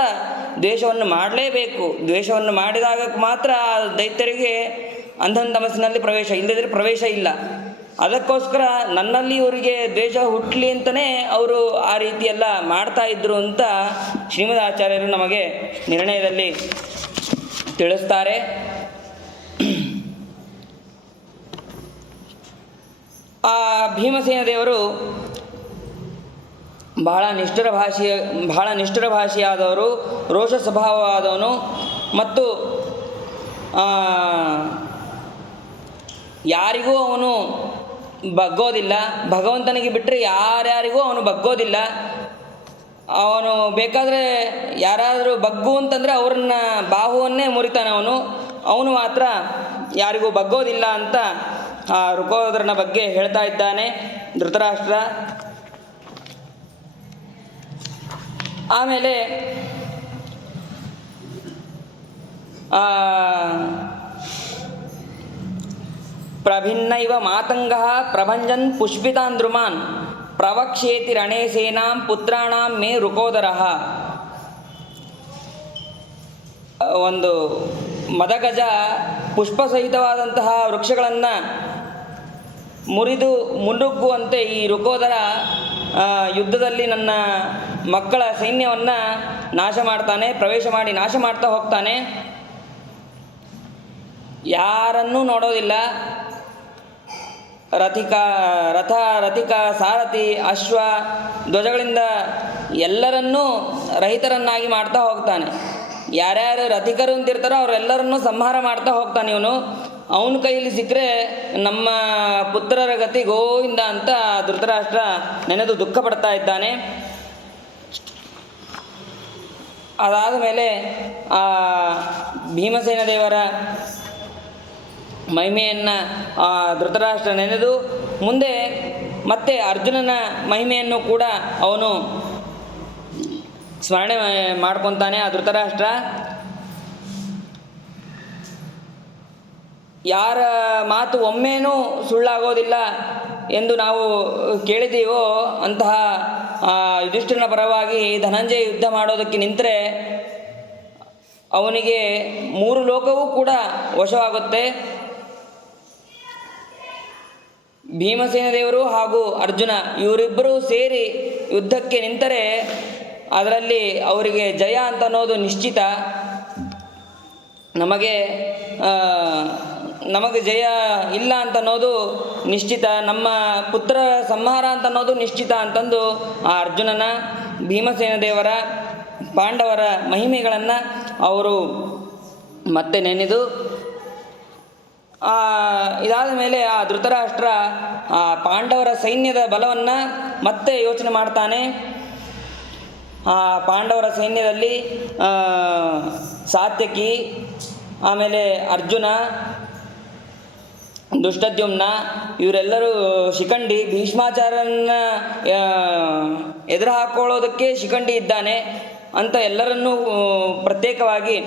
ದ್ವೇಷವನ್ನು ಮಾಡಲೇಬೇಕು. ದ್ವೇಷವನ್ನು ಮಾಡಿದಾಗ ಮಾತ್ರ ದೈತ್ಯರಿಗೆ ಅಂಧಂತಮಸ್ಸಿನಲ್ಲಿ ಪ್ರವೇಶ, ಇಲ್ಲದಿದ್ದರೆ ಪ್ರವೇಶ ಇಲ್ಲ. ಅದಕ್ಕೋಸ್ಕರ ನನ್ನಲ್ಲಿ ಇವರಿಗೆ ದ್ವೇಷ ಹುಟ್ಟಲಿ ಅಂತಲೇ ಅವರು ಆ ರೀತಿಯೆಲ್ಲ ಮಾಡ್ತಾ ಇದ್ದರು ಅಂತ ಶ್ರೀಮದ್ ಆಚಾರ್ಯರು ನಮಗೆ ನಿರ್ಣಯದಲ್ಲಿ ತಿಳಿಸ್ತಾರೆ. ಆ ಭೀಮಸೇನ ದೇವರು ಬಹಳ ನಿಷ್ಠುರಭಾಷಿಯಾದವರು, ರೋಷ ಸ್ವಭಾವವಾದವನು ಮತ್ತು ಯಾರಿಗೂ ಅವನು ಬಗ್ಗೋದಿಲ್ಲ. ಭಗವಂತನಿಗೆ ಬಿಟ್ಟರೆ ಯಾರ್ಯಾರಿಗೂ ಅವನು ಬಗ್ಗೋದಿಲ್ಲ. ಅವನು ಬೇಕಾದರೆ ಯಾರಾದರೂ ಬಗ್ಗು ಅಂತಂದರೆ ಅವ್ರನ್ನ ಬಾಹುವನ್ನೇ ಮುರಿತಾನೆ. ಅವನು ಮಾತ್ರ ಯಾರಿಗೂ ಬಗ್ಗೋದಿಲ್ಲ ಅಂತ ಆ ಋಕೋದರನ ಬಗ್ಗೆ ಹೇಳ್ತಾ ಇದ್ದಾನೆ ಧೃತರಾಷ್ಟ್ರ. ಆಮೇಲೆ ಪ್ರಭಿನ್ನೈವ ಮಾತಂಗಃ ಪ್ರಭಂಜನ್ ಪುಷ್ಪಿತಾಂದ್ರುಮಾನ್ ಪ್ರವಕ್ಷ್ಯೇತಿ ರಣೇ ಸೇನಾಂ ಪುತ್ರಾಣಾಂ ಮೇ ಋಕೋದರಃ. ಒಂದು ಮದಗಜ ಪುಷ್ಪಸಹಿತವಾದಂತಹ ವೃಕ್ಷಗಳನ್ನು ಮುರಿದು ಮುನ್ನುಗ್ಗುವಂತೆ ಈ ಋಕೋದರ ಯುದ್ಧದಲ್ಲಿ ನನ್ನ ಮಕ್ಕಳ ಸೈನ್ಯವನ್ನು ನಾಶ ಮಾಡ್ತಾನೆ, ಪ್ರವೇಶ ಮಾಡಿ ನಾಶ ಮಾಡ್ತಾ ಹೋಗ್ತಾನೆ. ಯಾರನ್ನೂ ನೋಡೋದಿಲ್ಲ. ರಥಿಕ ಸಾರಥಿ ಅಶ್ವ ಧ್ವಜಗಳಿಂದ ಎಲ್ಲರನ್ನೂ ರಹಿತರನ್ನಾಗಿ ಮಾಡ್ತಾ ಹೋಗ್ತಾನೆ. ಯಾರ್ಯಾರು ರಥಿಕರು ಅಂತಿರ್ತಾರೋ ಅವರೆಲ್ಲರನ್ನೂ ಸಂಹಾರ ಮಾಡ್ತಾ ಹೋಗ್ತಾನೆ ಇವನು. ಅವನ ಕೈಯಲ್ಲಿ ಸಿಕ್ಕರೆ ನಮ್ಮ ಪುತ್ರರ ಗತಿ ಗೋವಿಂದ ಅಂತ ಧೃತರಾಷ್ಟ್ರ ನೆನೆದು ದುಃಖ ಪಡ್ತಾ ಇದ್ದಾನೆ. ಅದಾದ ಮೇಲೆ ಆ ಭೀಮಸೇನ ದೇವರ ಮಹಿಮೆಯನ್ನು ಧೃತರಾಷ್ಟ್ರ ನೆನೆದು ಮುಂದೆ ಮತ್ತೆ ಅರ್ಜುನನ ಮಹಿಮೆಯನ್ನು ಕೂಡ ಅವನು ಸ್ಮರಣೆ ಮಾಡ್ಕೊತಾನೆ. ಆ ಧೃತರಾಷ್ಟ್ರ ಯಾರ ಮಾತು ಒಮ್ಮೆನೂ ಸುಳ್ಳಾಗೋದಿಲ್ಲ ಎಂದು ನಾವು ಕೇಳಿದ್ದೀವೋ ಅಂತಹ ಯುಧಿಷ್ಠಿರನ ಪರವಾಗಿ ಧನಂಜಯ ಯುದ್ಧ ಮಾಡೋದಕ್ಕೆ ನಿಂತರೆ ಅವನಿಗೆ 3 ಲೋಕವೂ ಕೂಡ ವಶವಾಗುತ್ತೆ. ಭೀಮಸೇನ ದೇವರು ಹಾಗೂ ಅರ್ಜುನ ಇವರಿಬ್ಬರೂ ಸೇರಿ ಯುದ್ಧಕ್ಕೆ ನಿಂತರೆ ಅದರಲ್ಲಿ ಅವರಿಗೆ ಜಯ ಅಂತ ಅನ್ನೋದು ನಿಶ್ಚಿತ. ನಮಗೆ ಜಯ ಇಲ್ಲ ಅಂತ ಅನ್ನೋದು ನಿಶ್ಚಿತ, ನಮ್ಮ ಪುತ್ರ ಸಂಹಾರ ಅಂತ ಅನ್ನೋದು ನಿಶ್ಚಿತ ಅಂತಂದು ಆ ಅರ್ಜುನನ, ಭೀಮಸೇನ ದೇವರ, ಪಾಂಡವರ ಮಹಿಮೆಗಳನ್ನು ಅವರು ಮತ್ತೆ ನೆನೆದು ಇದಾದ ಮೇಲೆ ಆ ಧೃತರಾಷ್ಟ್ರ ಆ ಪಾಂಡವರ ಸೈನ್ಯದ ಬಲವನ್ನು ಮತ್ತೆ ಯೋಚನೆ ಮಾಡ್ತಾನೆ. ಆ ಪಾಂಡವರ ಸೈನ್ಯದಲ್ಲಿ ಸಾತ್ಯಕಿ, ಆಮೇಲೆ ಅರ್ಜುನ, ದುಷ್ಟದ್ಯುಮ್ನ ಇವರೆಲ್ಲರೂ, ಶಿಖಂಡಿ, ಭೀಷ್ಮಾಚಾರ್ಯನ ಎದುರು ಹಾಕೊಳ್ಳೋದಕ್ಕೆ ಶಿಖಂಡಿ ಇದ್ದಾನೆ ಅಂತ ಎಲ್ಲರನ್ನೂ ಪ್ರತ್ಯೇಕವಾಗಿ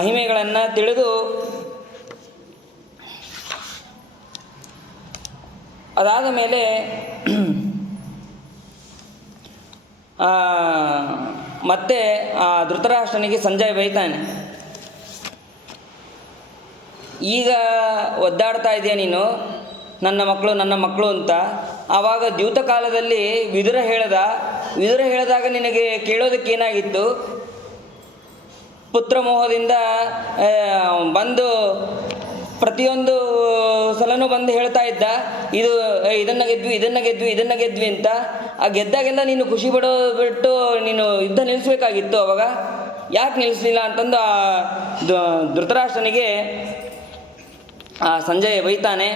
ಮಹಿಮೆಗಳನ್ನು ತಿಳಿದು ಅದಾದ ಮೇಲೆ ಮತ್ತೆ ಆ ಧೃತರಾಷ್ಟ್ರನಿಗೆ ಸಂಜಯ್ ಬೈತಾನೆ, ಈಗ ಒದ್ದಾಡ್ತಾ ಇದೆಯಾ ನೀನು ನನ್ನ ಮಕ್ಕಳು ಅಂತ. ಆವಾಗ ದ್ಯೂತ ಕಾಲದಲ್ಲಿ ವಿದುರ ಹೇಳಿದಾಗ ನಿನಗೆ ಕೇಳೋದಕ್ಕೇನಾಗಿತ್ತು? ಪುತ್ರ ಮೋಹದಿಂದ ಬಂದು ಪ್ರತಿಯೊಂದು ಸಲನೂ ಬಂದು ಹೇಳ್ತಾ ಇದ್ದ, ಇದನ್ನು ಗೆದ್ವಿ ಅಂತ. ಆ ಗೆದ್ದಾಗೆಲ್ಲ ನೀನು ಖುಷಿ ಬಿಟ್ಟು ನೀನು ಯುದ್ಧ ನಿಲ್ಲಿಸ್ಬೇಕಾಗಿತ್ತು. ಅವಾಗ ಯಾಕೆ ನಿಲ್ಲಿಸಲಿಲ್ಲ ಅಂತಂದು ಆ ಧೃತರಾಷ್ಟ್ರನಿಗೆ ಸಂಜಯ್ ಬೈತಾನೆ.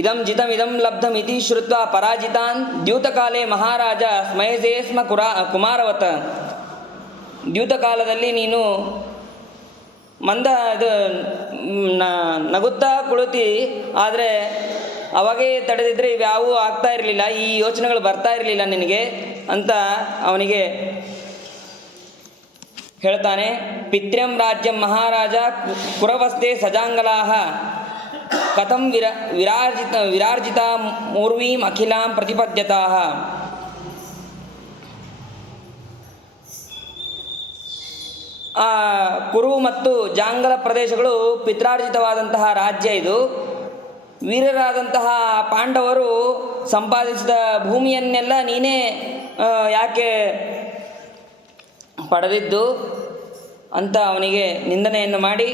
ಇದಂ ಜಿತಮಿದಂ ಲಬ್ಧಮಿತಿ ಶ್ರುತ್ವ ಪರಾಜಿತಾನ್ ದ್ಯೂತಕಾಲೇ ಮಹಾರಾಜ ಸ್ಮಯಸೇ ಸ್ಮ ಕುಮಾರವತ. ದ್ಯೂತಕಾಲದಲ್ಲಿ ನೀನು ನಗುತ್ತಾ ಕುಳಿತಿ, ಆದರೆ ಅವಾಗೇ ತಡೆದಿದ್ದರೆ ಇವ್ಯಾವೂ ಆಗ್ತಾ ಇರಲಿಲ್ಲ, ಈ ಯೋಚನೆಗಳು ಬರ್ತಾ ಇರಲಿಲ್ಲ ನಿನಗೆ ಅಂತ ಅವನಿಗೆ ಹೇಳ್ತಾನೆ. ಪಿತ್ರ್ಯಂ ರಾಜ್ಯಂ ಮಹಾರಾಜ ಕುರವಸ್ತೆ ಸಜಾಂಗಲಾಹ ಕಥಂ ವಿರಾರ್ಜಿತ ಮೂರ್ವೀಂ ಅಖಿಲಾಂ ಪ್ರತಿಪದ್ಯತಾಃ. ಕುರು ಮತ್ತು ಜಾಂಗಲ ಪ್ರದೇಶಗಳು ಪಿತ್ರಾರ್ಜಿತವಾದಂತಹ ರಾಜ್ಯ. ಇದು ವೀರರಾದಂತಹ ಪಾಂಡವರು ಸಂಪಾದಿಸಿದ ಭೂಮಿಯನ್ನೆಲ್ಲ ನೀನೇ ಯಾಕೆ ಪಡೆದಿದ್ದು ಅಂತ ಅವನಿಗೆ ನಿಂದನೆಯನ್ನು ಮಾಡಿ,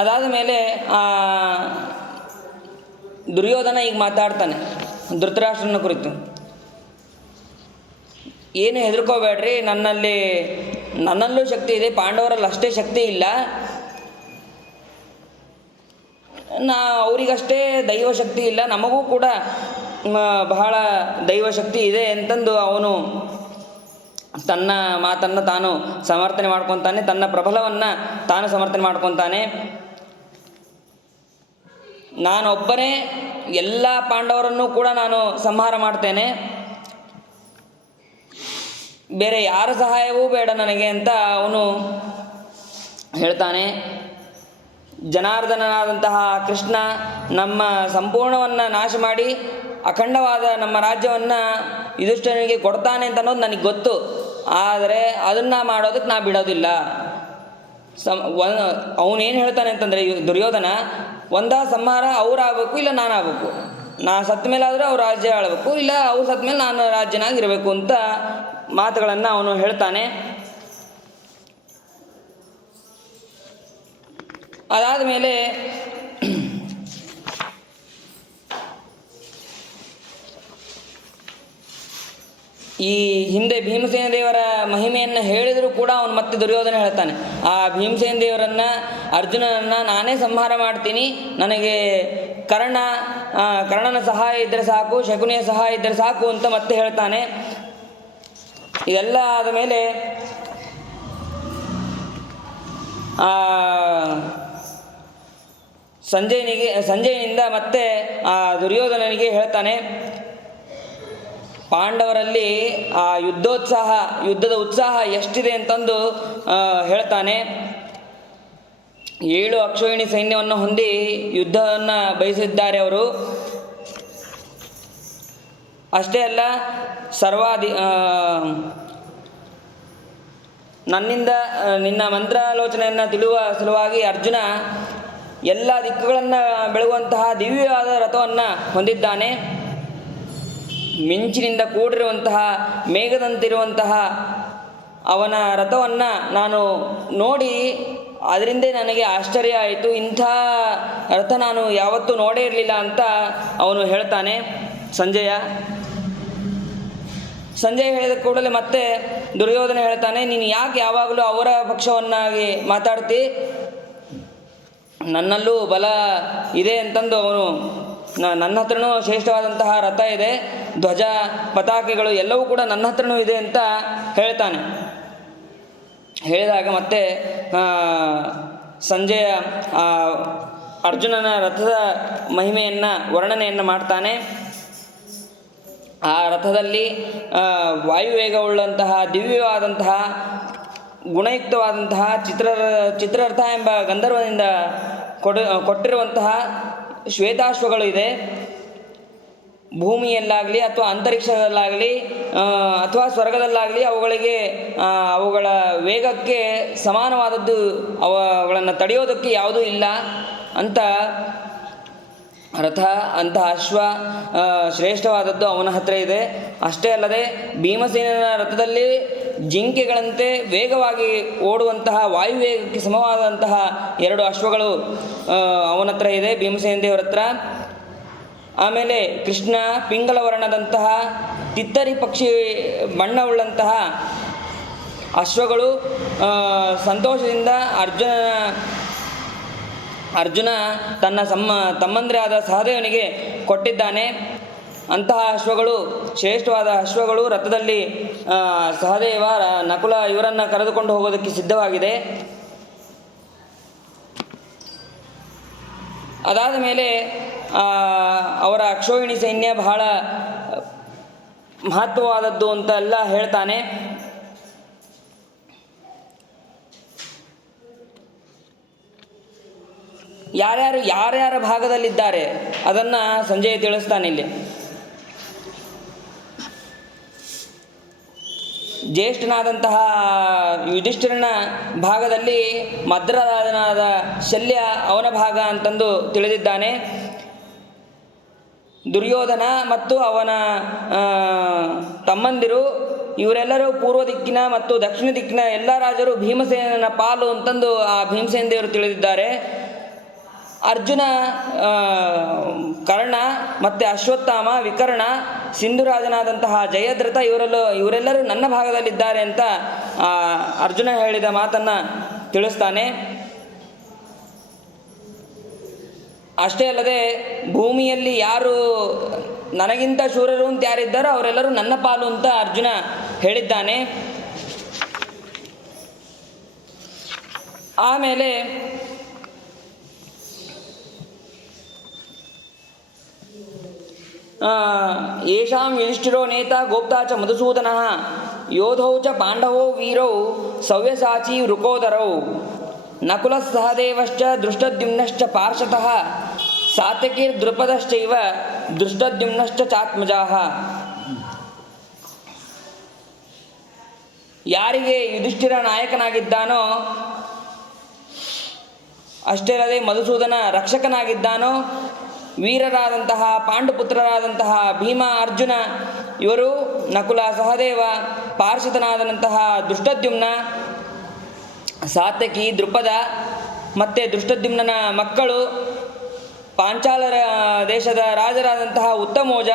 ಅದಾದ ಮೇಲೆ ದುರ್ಯೋಧನ ಈಗ ಮಾತಾಡ್ತಾನೆ ಧೃತರಾಷ್ಟ್ರನ ಕುರಿತು. ಏನು ಹೆದರ್ಕೋಬೇಡ್ರಿ, ನನ್ನಲ್ಲೂ ಶಕ್ತಿ ಇದೆ, ಪಾಂಡವರಲ್ಲಿ ಅಷ್ಟೇ ಶಕ್ತಿ ಇಲ್ಲ, ಅವರಿಗಷ್ಟೇ ದೈವಶಕ್ತಿ ಇಲ್ಲ, ನಮಗೂ ಕೂಡ ಬಹಳ ದೈವಶಕ್ತಿ ಇದೆ ಅಂತಂದು ಅವನು ತನ್ನ ಮಾತನ್ನು ತಾನು ಸಮರ್ಥನೆ ಮಾಡ್ಕೊತಾನೆ, ತನ್ನ ಪ್ರಬಲವನ್ನು ತಾನು ಸಮರ್ಥನೆ ಮಾಡ್ಕೊತಾನೆ. ನಾನೊಬ್ಬನೇ ಎಲ್ಲ ಪಾಂಡವರನ್ನು ಕೂಡ ನಾನು ಸಂಹಾರ ಮಾಡ್ತೇನೆ, ಬೇರೆ ಯಾರ ಸಹಾಯವೂ ಬೇಡ ನನಗೆ ಅಂತ ಅವನು ಹೇಳ್ತಾನೆ. ಜನಾರ್ದನನಾದಂತಹ ಕೃಷ್ಣ ನಮ್ಮ ಸಂಪೂರ್ಣವನ್ನು ನಾಶ ಮಾಡಿ ಅಖಂಡವಾದ ನಮ್ಮ ರಾಜ್ಯವನ್ನು ಯುಧಿಷ್ಠಿರನಿಗೆ ಕೊಡ್ತಾನೆ ಅಂತ ಅನ್ನೋದು ನನಗೆ ಗೊತ್ತು, ಆದರೆ ಅದನ್ನು ಮಾಡೋದಕ್ಕೆ ನಾ ಬಿಡೋದಿಲ್ಲ. ಅವನೇನು ಹೇಳ್ತಾನೆ ಅಂತಂದರೆ, ದುರ್ಯೋಧನ ಸಂಹಾರ ಅವರಾಗಬೇಕು, ಇಲ್ಲ ನಾನಾಗಬೇಕು, ನಾ ಸತ್ತ ಮೇಲೆ ಆದರೆ ಅವ್ರು ರಾಜ್ಯ ಆಳಬೇಕು, ಇಲ್ಲ ಅವ್ರು ಸತ್ತ ಮೇಲೆ ನಾನು ರಾಜ್ಯನಾಗಿರಬೇಕು ಅಂತ ಮಾತುಗಳನ್ನು ಅವನು ಹೇಳ್ತಾನೆ. ಅದಾದ ಮೇಲೆ ಈ ಹಿಂದೆ ಭೀಮಸೇನ ದೇವರ ಮಹಿಮೆಯನ್ನು ಹೇಳಿದರೂ ಕೂಡ ಅವನು ಮತ್ತೆ ದುರ್ಯೋಧನ ಹೇಳ್ತಾನೆ, ಆ ಭೀಮಸೇನ ದೇವರನ್ನು ಅರ್ಜುನನನ್ನು ನಾನೇ ಸಂಹಾರ ಮಾಡ್ತೀನಿ, ನನಗೆ ಕರ್ಣನ ಸಹಾಯ ಇದ್ದರೆ ಸಾಕು, ಶಕುನಿಯ ಸಹಾಯ ಇದ್ದರೆ ಸಾಕು ಅಂತ ಮತ್ತೆ ಹೇಳ್ತಾನೆ. ಇದೆಲ್ಲ ಆದ ಮೇಲೆ ಸಂಜಯನಿಂದ ಮತ್ತೆ ಆ ದುರ್ಯೋಧನನಿಗೆ ಹೇಳ್ತಾನೆ, ಪಾಂಡವರಲ್ಲಿ ಆ ಯುದ್ಧದ ಉತ್ಸಾಹ ಎಷ್ಟಿದೆ ಅಂತಂದು ಹೇಳ್ತಾನೆ. 7 ಅಕ್ಷೋಹಿಣಿ ಸೈನ್ಯವನ್ನು ಹೊಂದಿ ಯುದ್ಧವನ್ನು ಬಯಸಿದ್ದಾರೆ ಅವರು. ಅಷ್ಟೇ ಅಲ್ಲ, ನನ್ನಿಂದ ನಿನ್ನ ಮಂತ್ರಾಲೋಚನೆಯನ್ನು ತಿಳಿಯುವ ಸಲುವಾಗಿ ಅರ್ಜುನ ಎಲ್ಲ ದಿಕ್ಕುಗಳನ್ನು ಬೆಳಗುವಂತಹ ದಿವ್ಯವಾದ ರಥವನ್ನು ಹೊಂದಿದ್ದಾನೆ. ಮಿಂಚಿನಿಂದ ಕೂಡಿರುವಂತಹ ಮೇಘದಂತಿರುವಂತಹ ಅವನ ರಥವನ್ನು ನಾನು ನೋಡಿ ಅದರಿಂದೇ ನನಗೆ ಆಶ್ಚರ್ಯ ಆಯಿತು, ಇಂಥ ರಥ ನಾನು ಯಾವತ್ತೂ ನೋಡೇ ಇರಲಿಲ್ಲ ಅಂತ ಅವನು ಹೇಳ್ತಾನೆ ಸಂಜಯ ಹೇಳಿದ ಕೂಡಲೇ ಮತ್ತೆ ದುರ್ಯೋಧನ ಹೇಳ್ತಾನೆ, ನೀನು ಯಾಕೆ ಯಾವಾಗಲೂ ಅವರ ಪಕ್ಷವನ್ನಾಗಿ ಮಾತಾಡ್ತಿ, ನನ್ನಲ್ಲೂ ಬಲ ಇದೆ ಅಂತಂದು ಅವನು, ನನ್ನ ಹತ್ರನೂ ಶ್ರೇಷ್ಠವಾದಂತಹ ರಥ ಇದೆ, ಧ್ವಜ ಪತಾಕೆಗಳು ಎಲ್ಲವೂ ಕೂಡ ನನ್ನ ಹತ್ರನೂ ಇದೆ ಅಂತ ಹೇಳ್ತಾನೆ. ಹೇಳಿದಾಗ ಮತ್ತೆ ಸಂಜಯ ಅರ್ಜುನನ ರಥದ ಮಹಿಮೆಯನ್ನು ವರ್ಣನೆಯನ್ನು ಮಾಡ್ತಾನೆ. ಆ ರಥದಲ್ಲಿ ವಾಯುವೇಗವುಳ್ಳಂತಹ ದಿವ್ಯವಾದಂತಹ ಗುಣಯುಕ್ತವಾದಂತಹ ಚಿತ್ರರಥ ಎಂಬ ಗಂಧರ್ವನಿಂದ ಕೊಟ್ಟಿರುವಂತಹ ಶ್ವೇತಾಶ್ವಗಳು ಇದೆ. ಭೂಮಿಯಲ್ಲಾಗಲಿ ಅಥವಾ ಅಂತರಿಕ್ಷದಲ್ಲಾಗಲಿ ಅಥವಾ ಸ್ವರ್ಗದಲ್ಲಾಗಲಿ ಅವುಗಳ ವೇಗಕ್ಕೆ ಸಮಾನವಾದದ್ದು, ಅವುಗಳನ್ನು ತಡೆಯೋದಕ್ಕೆ ಯಾವುದೂ ಇಲ್ಲ ಅಂತ ರಥ, ಅಂತಹ ಅಶ್ವ ಶ್ರೇಷ್ಠವಾದದ್ದು ಅವನ ಹತ್ರ ಇದೆ. ಅಷ್ಟೇ ಅಲ್ಲದೆ ಭೀಮಸೇನನ ರಥದಲ್ಲಿ ಜಿಂಕೆಗಳಂತೆ ವೇಗವಾಗಿ ಓಡುವಂತಹ ವಾಯುವೇಗಕ್ಕೆ ಸಮವಾದಂತಹ 2 ಅಶ್ವಗಳು ಅವನ ಹತ್ರ ಇದೆ, ಭೀಮಸೇನ ದೇವರ ಹತ್ರ. ಆಮೇಲೆ ಕೃಷ್ಣ ಪಿಂಗಲ ವರ್ಣದಂತಹ ತಿತ್ತರಿ ಪಕ್ಷಿ ಬಣ್ಣವುಳ್ಳಂತಹ ಅಶ್ವಗಳು ಸಂತೋಷದಿಂದ ಅರ್ಜುನ ತನ್ನ ತಮ್ಮಂದಿರಾದ ಸಹದೇವನಿಗೆ ಕೊಟ್ಟಿದ್ದಾನೆ. ಅಂತಹ ಅಶ್ವಗಳು, ಶ್ರೇಷ್ಠವಾದ ಅಶ್ವಗಳು ರಥದಲ್ಲಿ ಸಹದೇವ, ನಕುಲ ಇವರನ್ನು ಕರೆದುಕೊಂಡು ಹೋಗೋದಕ್ಕೆ ಸಿದ್ಧವಾಗಿದೆ. ಅದಾದ ಮೇಲೆ ಅವರ ಅಕ್ಷೋಹಿಣಿ ಸೈನ್ಯ ಬಹಳ ಮಹತ್ವವಾದದ್ದು ಅಂತೆಲ್ಲ ಹೇಳ್ತಾನೆ. ಯಾರ್ಯಾರ ಭಾಗದಲ್ಲಿದ್ದಾರೆ ಅದನ್ನು ಸಂಜಯ ತಿಳಿಸ್ತಾನೆ ಇಲ್ಲಿ. ಜ್ಯೇಷ್ಠನಾದಂತಹ ಯುಧಿಷ್ಠಿರನ ಭಾಗದಲ್ಲಿ ಮದ್ರರಾಜನಾದ ಶಲ್ಯ ಅವನ ಭಾಗ ಅಂತಂದು ತಿಳಿದಿದ್ದಾನೆ. ದುರ್ಯೋಧನ ಮತ್ತು ಅವನ ತಮ್ಮಂದಿರು ಇವರೆಲ್ಲರೂ ಪೂರ್ವ ದಿಕ್ಕಿನ ಮತ್ತು ದಕ್ಷಿಣ ದಿಕ್ಕಿನ ಎಲ್ಲ ರಾಜರು ಭೀಮಸೇನನ ಪಾಲು ಅಂತಂದು ಆ ಭೀಮಸೇನ ದೇವರು ತಿಳಿದಿದ್ದಾರೆ. ಅರ್ಜುನ, ಕರ್ಣ ಮತ್ತು ಅಶ್ವತ್ಥಾಮ, ವಿಕರ್ಣ, ಸಿಂಧುರಾಜನಾದಂತಹ ಜಯದ್ರಥ ಇವರೆಲ್ಲರೂ ನನ್ನ ಭಾಗದಲ್ಲಿದ್ದಾರೆ ಅಂತ ಅರ್ಜುನ ಹೇಳಿದ ಮಾತನ್ನು ತಿಳಿಸ್ತಾನೆ. ಅಷ್ಟೇ ಅಲ್ಲದೆ ಭೂಮಿಯಲ್ಲಿ ಯಾರು ನನಗಿಂತ ಶೂರರು ಅಂತ ಯಾರಿದ್ದಾರೋ ಅವರೆಲ್ಲರೂ ನನ್ನ ಪಾಲು ಅಂತ ಅರ್ಜುನ ಹೇಳಿದ್ದಾನೆ. ಆಮೇಲೆ ಯೇಷಾಂ ಯುಧಿಷ್ಠಿರೋ ನೇತಾ ಗೋಪ್ತಾ ಚ ಮಧುಸೂದನಃ ಯೋಧೌ ಚ ಪಾಂಡವೋ ವೀರೌ ಸವ್ಯಸಾಚಿ ವೃಕೋದರೌ ನಕುಲಃ ಸಹದೇವಶ್ಚ ದೃಷ್ಟದ್ಯುಮ್ನಶ್ಚ ಪಾರ್ಷತಃ ಸಾತ್ಯಕಿರ್ದೃಪದಶ್ಚೈವ ದೃಷ್ಟದ್ಯುಮ್ನಶ್ಚ ಚಾತ್ಮಜಾಃ. ಯಾರಿಗೆ ಯುಧಿಷ್ಠಿರ ನಾಯಕನಾಗಿದ್ದಾನೋ, ಅಷ್ಟೇ ಅಲ್ಲದೆ ಮಧುಸೂದನ ರಕ್ಷಕನಾಗಿದ್ದಾನೋ, ವೀರರಾದಂತಹ ಪಾಂಡುಪುತ್ರರಾದಂತಹ ಭೀಮ, ಅರ್ಜುನ ಇವರು, ನಕುಲ, ಸಹದೇವ, ಪಾರ್ಷದನಾದಂತಹ ದೃಷ್ಟದ್ಯುಮ್ನ, ಸಾತ್ಯಕಿ, ದೃಪದ ಮತ್ತು ದೃಷ್ಟದ್ಯುಮ್ನನ ಮಕ್ಕಳು, ಪಾಂಚಾಲರ ದೇಶದ ರಾಜರಾದಂತಹ ಉತ್ತಮೋಜ,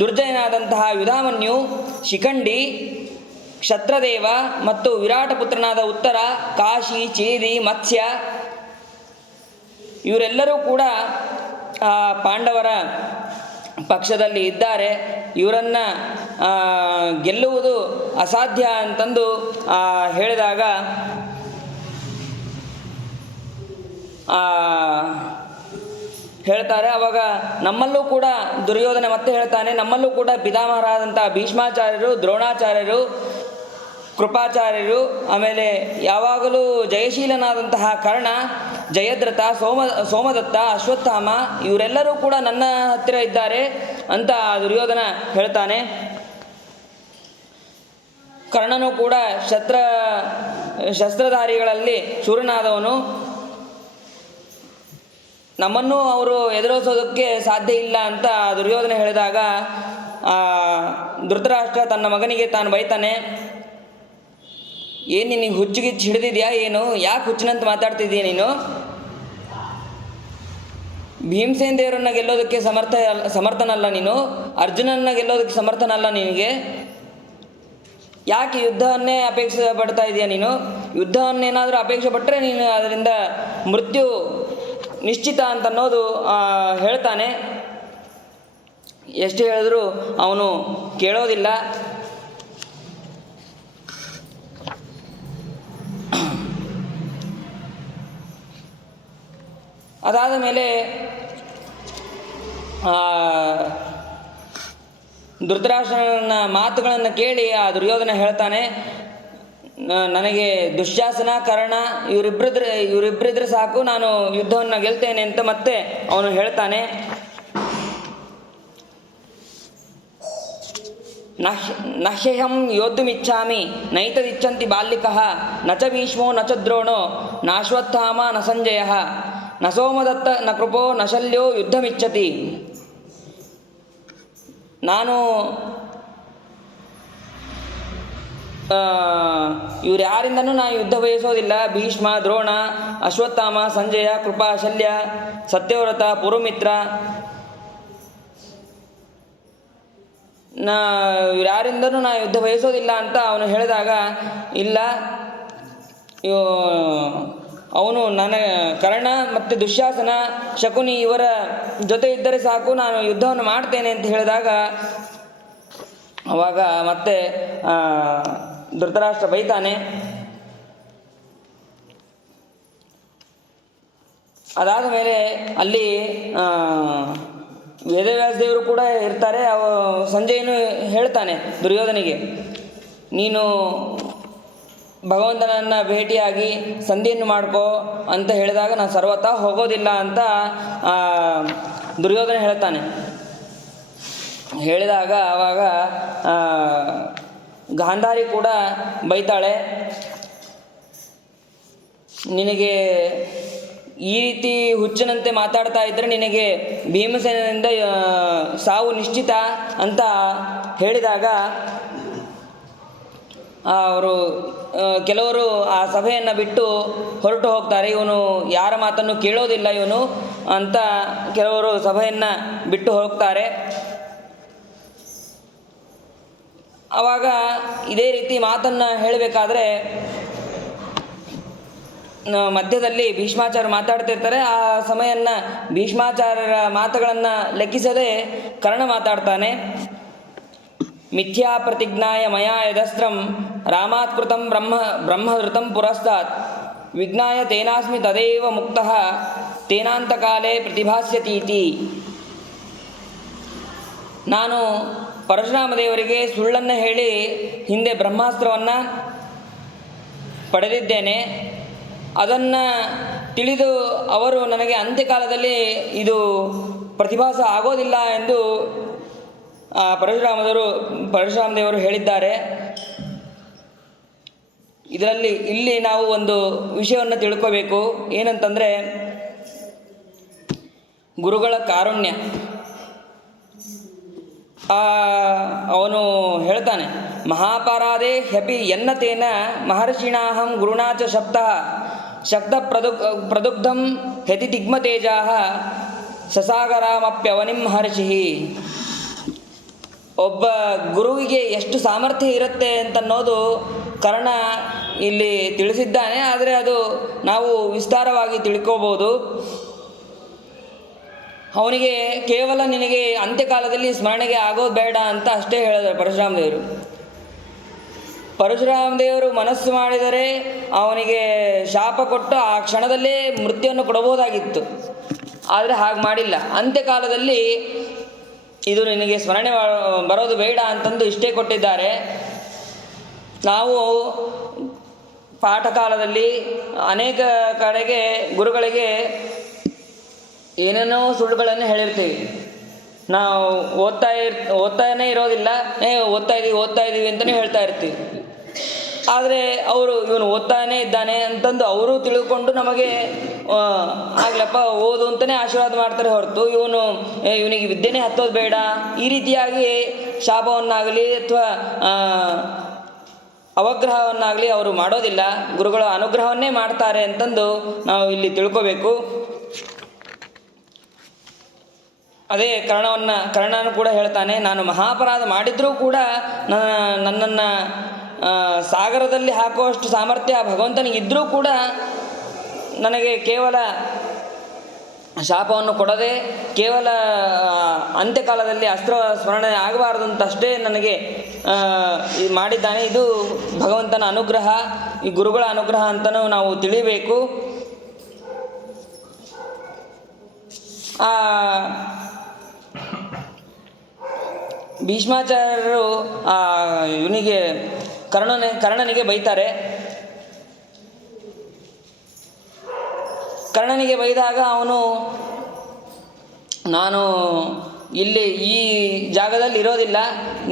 ದುರ್ಜಯನಾದಂತಹ ಯುಧಾಮನ್ಯು, ಶಿಖಂಡಿ, ಕ್ಷತ್ರದೇವ ಮತ್ತು ವಿರಾಟ ಪುತ್ರನಾದ ಉತ್ತರ, ಕಾಶಿ, ಚೇದಿ, ಮತ್ಸ್ಯ ಇವರೆಲ್ಲರೂ ಕೂಡ ಪಾಂಡವರ ಪಕ್ಷದಲ್ಲಿ ಇದ್ದಾರೆ. ಇವರನ್ನು ಗೆಲ್ಲುವುದು ಅಸಾಧ್ಯ ಅಂತಂದು ಹೇಳಿದಾಗ ಹೇಳ್ತಾರೆ. ಅವಾಗ ನಮ್ಮಲ್ಲೂ ಕೂಡ ದುರ್ಯೋಧನ ಮತ್ತೆ ಹೇಳ್ತಾನೆ, ನಮ್ಮಲ್ಲೂ ಕೂಡ ಪಿತಾಮಹರಾದಂಥ ಭೀಷ್ಮಾಚಾರ್ಯರು, ದ್ರೋಣಾಚಾರ್ಯರು, ಕೃಪಾಚಾರ್ಯರು, ಆಮೇಲೆ ಯಾವಾಗಲೂ ಜಯಶೀಲನಾದಂತಹ ಕರ್ಣ, ಜಯದ್ರಥ, ಸೋಮದತ್ತ, ಅಶ್ವತ್ಥಾಮ ಇವರೆಲ್ಲರೂ ಕೂಡ ನನ್ನ ಹತ್ತಿರ ಇದ್ದಾರೆ ಅಂತ ದುರ್ಯೋಧನ ಹೇಳ್ತಾನೆ. ಕರ್ಣನು ಕೂಡ ಶಸ್ತ್ರಧಾರಿಗಳಲ್ಲಿ ಶೂರನಾದವನು. ನಮ್ಮನ್ನು ಅವರು ಎದುರಿಸೋದಕ್ಕೆ ಸಾಧ್ಯ ಇಲ್ಲ ಅಂತ ದುರ್ಯೋಧನ ಹೇಳಿದಾಗ ಧೃತರಾಷ್ಟ್ರ ತನ್ನ ಮಗನಿಗೆ ತಾನು ಬೈತಾನೆ, ಏನು ನಿನಗೆ ಹುಚ್ಚಿಗಿಚ್ಚು ಹಿಡಿದಿದೆಯಾ ಏನು? ಯಾಕೆ ಹುಚ್ಚಿನಂತ ಮಾತಾಡ್ತಿದ್ದೀಯ ನೀನು? ಭೀಮಸೇನ ದೇವರನ್ನು ಗೆಲ್ಲೋದಕ್ಕೆ ಸಮರ್ಥನಲ್ಲ ನೀನು, ಅರ್ಜುನನ್ನ ಗೆಲ್ಲೋದಕ್ಕೆ ಸಮರ್ಥನಲ್ಲ ನಿನಗೆ. ಯಾಕೆ ಯುದ್ಧವನ್ನೇ ಅಪೇಕ್ಷೆ ಪಡ್ತಾ ಇದೆಯಾ ನೀನು? ಯುದ್ಧವನ್ನೇನಾದರೂ ಅಪೇಕ್ಷೆ ಪಟ್ಟರೆ ನೀನು ಅದರಿಂದ ಮೃತ್ಯು ನಿಶ್ಚಿತ ಅಂತನ್ನೋದು ಹೇಳ್ತಾನೆ. ಎಷ್ಟು ಹೇಳಿದ್ರು ಅವನು ಕೇಳೋದಿಲ್ಲ. ಅದಾದ ಮೇಲೆ ಧೃತರಾಷ್ಟ್ರನ ಮಾತುಗಳನ್ನು ಕೇಳಿ ದುರ್ಯೋಧನ ಹೇಳ್ತಾನೆ, ನನಗೆ ದುಶ್ಯಾಸನ, ಕರ್ಣ ಇವರಿಬ್ಬರಿದ್ರೆ ಸಾಕು, ನಾನು ಯುದ್ಧವನ್ನು ಗೆಲ್ತೇನೆ ಅಂತ ಮತ್ತೆ ಅವನು ಹೇಳ್ತಾನೆ. ನಹ್ಯಹಂ ಯೋದ್ಧುಮಿಚ್ಛಾಮಿ ನೈತದಿಚ್ಛಂತಿ ಬಾಲ್ಯಿಕಃ ನ ಚ ಭೀಷ್ಮೋ ನ ಚ ದ್ರೋಣೋ ನಾಶ್ವತ್ಥಾಮ ನ ಸಂಜಯಃ ನ ಸೋಮದತ್ತ ನ ಕೃಪೋ ನ ಶಲ್ಯೋ ಯುದ್ಧಮಿಚ್ಛತಿ. ನಾನು ಇವ್ರು ಯಾರಿಂದನೂ ನಾನು ಯುದ್ಧ ಬಯಸೋದಿಲ್ಲ. ಭೀಷ್ಮ, ದ್ರೋಣ, ಅಶ್ವತ್ಥಾಮ, ಸಂಜಯ, ಕೃಪಾ, ಶಲ್ಯ, ಸತ್ಯವ್ರತ, ಪುರುಮಿತ್ರ ಯಾರಿಂದನೂ ನಾನು ಯುದ್ಧ ಬಯಸೋದಿಲ್ಲ ಅಂತ ಅವನು ಹೇಳಿದಾಗ, ಇಲ್ಲ ಅವನು ಕರ್ಣ ಮತ್ತು ದುಶ್ಯಾಸನ, ಶಕುನಿ ಇವರ ಜೊತೆ ಇದ್ದರೆ ಸಾಕು, ನಾನು ಯುದ್ಧವನ್ನು ಮಾಡ್ತೇನೆ ಅಂತ ಹೇಳಿದಾಗ ಅವಾಗ ಮತ್ತೆ ಧೃತರಾಷ್ಟ್ರ ಬೈತಾನೆ. ಅದಾದ ಮೇಲೆ ಅಲ್ಲಿ ವೇದವ್ಯಾಸ ದೇವರು ಕೂಡ ಇರ್ತಾರೆ. ಸಂಜಯನು ಹೇಳ್ತಾನೆ ದುರ್ಯೋಧನಿಗೆ, ನೀನು ಭಗವಂತನನ್ನು ಭೇಟಿಯಾಗಿ ಸಂಧಿಯನ್ನು ಮಾಡ್ಕೋ ಅಂತ ಹೇಳಿದಾಗ ನಾನು ಸರ್ವತಾ ಹೋಗೋದಿಲ್ಲ ಅಂತ ದುರ್ಯೋಧನ ಹೇಳ್ತಾನೆ. ಹೇಳಿದಾಗ ಆವಾಗ ಗಾಂಧಾರಿ ಕೂಡ ಬೈತಾಳೆ, ನಿನಗೆ ಈ ರೀತಿ ಹುಚ್ಚನಂತೆ ಮಾತಾಡ್ತಾ ಇದ್ದರೆ ನಿನಗೆ ಭೀಮಸೇನಿಂದ ಸಾವು ನಿಶ್ಚಿತ ಅಂತ ಹೇಳಿದಾಗ ಅವರು ಕೆಲವರು ಆ ಸಭೆಯನ್ನು ಬಿಟ್ಟು ಹೊರಟು ಹೋಗ್ತಾರೆ. ಇವನು ಯಾರ ಮಾತನ್ನು ಕೇಳೋದಿಲ್ಲ ಇವನು ಅಂತ ಕೆಲವರು ಸಭೆಯನ್ನು ಬಿಟ್ಟು ಹೋಗ್ತಾರೆ. ಆವಾಗ ಇದೇ ರೀತಿ ಮಾತನ್ನು ಹೇಳಬೇಕಾದ್ರೆ ಮಧ್ಯದಲ್ಲಿ ಭೀಷ್ಮಾಚಾರ್ಯ ಮಾತಾಡ್ತಿರ್ತಾರೆ. ಆ ಸಮಯವನ್ನು ಭೀಷ್ಮಾಚಾರ್ಯರ ಮಾತುಗಳನ್ನು ಲೆಕ್ಕಿಸದೆ ಕರ್ಣ ಮಾತಾಡ್ತಾನೆ. ಮಿಥ್ಯಾ ಪ್ರತಿಜ್ಞಾಯ ಮಯಾ ಯದಸ್ತ್ರಂ ರಾಮಾತ್ಕೃತಂ ಬ್ರಹ್ಮಧೃತಂ ಪುರಸ್ತಾತ್ ವಿಜ್ಞಾಯ ತೇನಾಸ್ಮಿ ತದೇವ ಮುಕ್ತಃ ತೇನಾಂತಕಾಲೇ ಪ್ರತಿಭಾಸ್ಯತೀತಿ. ನಾನು ಪರಶುರಾಮ ದೇವರಿಗೆ ಸುಳ್ಳನ್ನು ಹೇಳಿ ಹಿಂದೆ ಬ್ರಹ್ಮಾಸ್ತ್ರವನ್ನು ಪಡೆದಿದ್ದೇನೆ. ಅದನ್ನು ತಿಳಿದು ಅವರು ನನಗೆ ಅಂತ್ಯಕಾಲದಲ್ಲಿ ಇದು ಪ್ರತಿಭಾಸ ಆಗೋದಿಲ್ಲ ಎಂದು ಪರಶುರಾಮ ದೇವರು ಹೇಳಿದ್ದಾರೆ. ಇಲ್ಲಿ ನಾವು ಒಂದು ವಿಷಯವನ್ನು ತಿಳ್ಕೋಬೇಕು. ಏನಂತಂದರೆ, ಗುರುಗಳ ಕಾರುಣ್ಯ. ಅವನು ಹೇಳ್ತಾನೆ, ಮಹಾಪರಾಧೆ ಹ್ಯಪಿ ಎನ್ನತೇನ ಮಹರ್ಷಿಣಾಹಂ ಗುರುಣಾಚ ಶಕ್ತ ಪ್ರದುಗ್ಧಂ ಹತಿ ದಿಗ್ಮತೇಜಾ ಸಸಾಗರಾಮಪ್ಯವನಿಂ ಮಹರ್ಷಿ. ಒಬ್ಬ ಗುರುವಿಗೆ ಎಷ್ಟು ಸಾಮರ್ಥ್ಯ ಇರುತ್ತೆ ಅಂತನ್ನೋದು ಕರ್ಣ ಇಲ್ಲಿ ತಿಳಿಸಿದ್ದಾನೆ. ಆದರೆ ಅದು ನಾವು ವಿಸ್ತಾರವಾಗಿ ತಿಳ್ಕೋಬೋದು. ಅವನಿಗೆ ಕೇವಲ ನಿನಗೆ ಅಂತ್ಯಕಾಲದಲ್ಲಿ ಸ್ಮರಣೆಗೆ ಆಗೋದು ಬೇಡ ಅಂತ ಅಷ್ಟೇ ಹೇಳಿದರು ಪರಶುರಾಮ ದೇವರು. ಪರಶುರಾಮ ದೇವರು ಮನಸ್ಸು ಮಾಡಿದರೆ ಅವನಿಗೆ ಶಾಪ ಕೊಟ್ಟು ಆ ಕ್ಷಣದಲ್ಲೇ ಮೃತ್ಯುವನ್ನು ಕೊಡಬಹುದಾಗಿತ್ತು. ಆದರೆ ಹಾಗೆ ಮಾಡಿಲ್ಲ. ಅಂತ್ಯಕಾಲದಲ್ಲಿ ಇದು ನಿನಗೆ ಸ್ಮರಣೆ ಬರೋದು ಬೇಡ ಅಂತಂದು ಇಷ್ಟೇ ಕೊಟ್ಟಿದ್ದಾರೆ. ನಾವು ಪಾಠಕಾಲದಲ್ಲಿ ಅನೇಕ ಕಡೆಗೆ ಗುರುಗಳಿಗೆ ಏನೇನೋ ಸುಳ್ಳುಗಳನ್ನು ಹೇಳಿರ್ತೀವಿ. ನಾವು ಓದ್ತಾನೇ ಇರೋದಿಲ್ಲ, ಓದ್ತಾ ಇದ್ದೀವಿ ಅಂತಲೇ ಹೇಳ್ತಾ ಇರ್ತೀವಿ. ಆದರೆ ಅವರು ಇವನು ಓದ್ತಾನೇ ಇದ್ದಾನೆ ಅಂತಂದು ಅವರು ತಿಳ್ಕೊಂಡು ನಮಗೆ ಆಗ್ಲಪ್ಪ ಓದು ಅಂತಲೇ ಆಶೀರ್ವಾದ ಮಾಡ್ತಾರೆ ಹೊರತು ಇವನಿಗೆ ವಿದ್ಯೆನೇ ಹತ್ತೋದು ಬೇಡ ಈ ರೀತಿಯಾಗಿ ಶಾಪವನ್ನಾಗಲಿ ಅಥವಾ ಅವಗ್ರಹವನ್ನಾಗಲಿ ಅವರು ಮಾಡೋದಿಲ್ಲ. ಗುರುಗಳ ಅನುಗ್ರಹವನ್ನೇ ಮಾಡ್ತಾರೆ ಅಂತಂದು ನಾವು ಇಲ್ಲಿ ತಿಳ್ಕೋಬೇಕು. ಅದೇ ಕರ್ಣನು ಕೂಡ ಹೇಳ್ತಾನೆ, ನಾನು ಮಹಾಪರಾಧ ಮಾಡಿದರೂ ಕೂಡ ನನ್ನನ್ನು ಸಾಗರದಲ್ಲಿ ಹಾಕುವಷ್ಟು ಸಾಮರ್ಥ್ಯ ಭಗವಂತನಿಗಿದ್ದರೂ ಕೂಡ ನನಗೆ ಕೇವಲ ಶಾಪವನ್ನು ಕೊಡದೆ ಕೇವಲ ಅಂತ್ಯಕಾಲದಲ್ಲಿ ಅಸ್ತ್ರ ಸ್ಮರಣೆ ಆಗಬಾರ್ದು ಅಂತ ಅಷ್ಟೇ ನನಗೆ ಮಾಡಿದ್ದಾನೆ. ಇದು ಭಗವಂತನ ಅನುಗ್ರಹ, ಈ ಗುರುಗಳ ಅನುಗ್ರಹ ಅಂತಲೂ ನಾವು ತಿಳಿಬೇಕು. ಭೀಷ್ಮಾಚಾರ್ಯರು ಇವನಿಗೆ ಕರ್ಣನಿಗೆ ಬೈತಾರೆ. ಕರ್ಣನಿಗೆ ಬೈದಾಗ ಅವನು ನಾನು ಇಲ್ಲಿ ಈ ಜಾಗದಲ್ಲಿ ಇರೋದಿಲ್ಲ,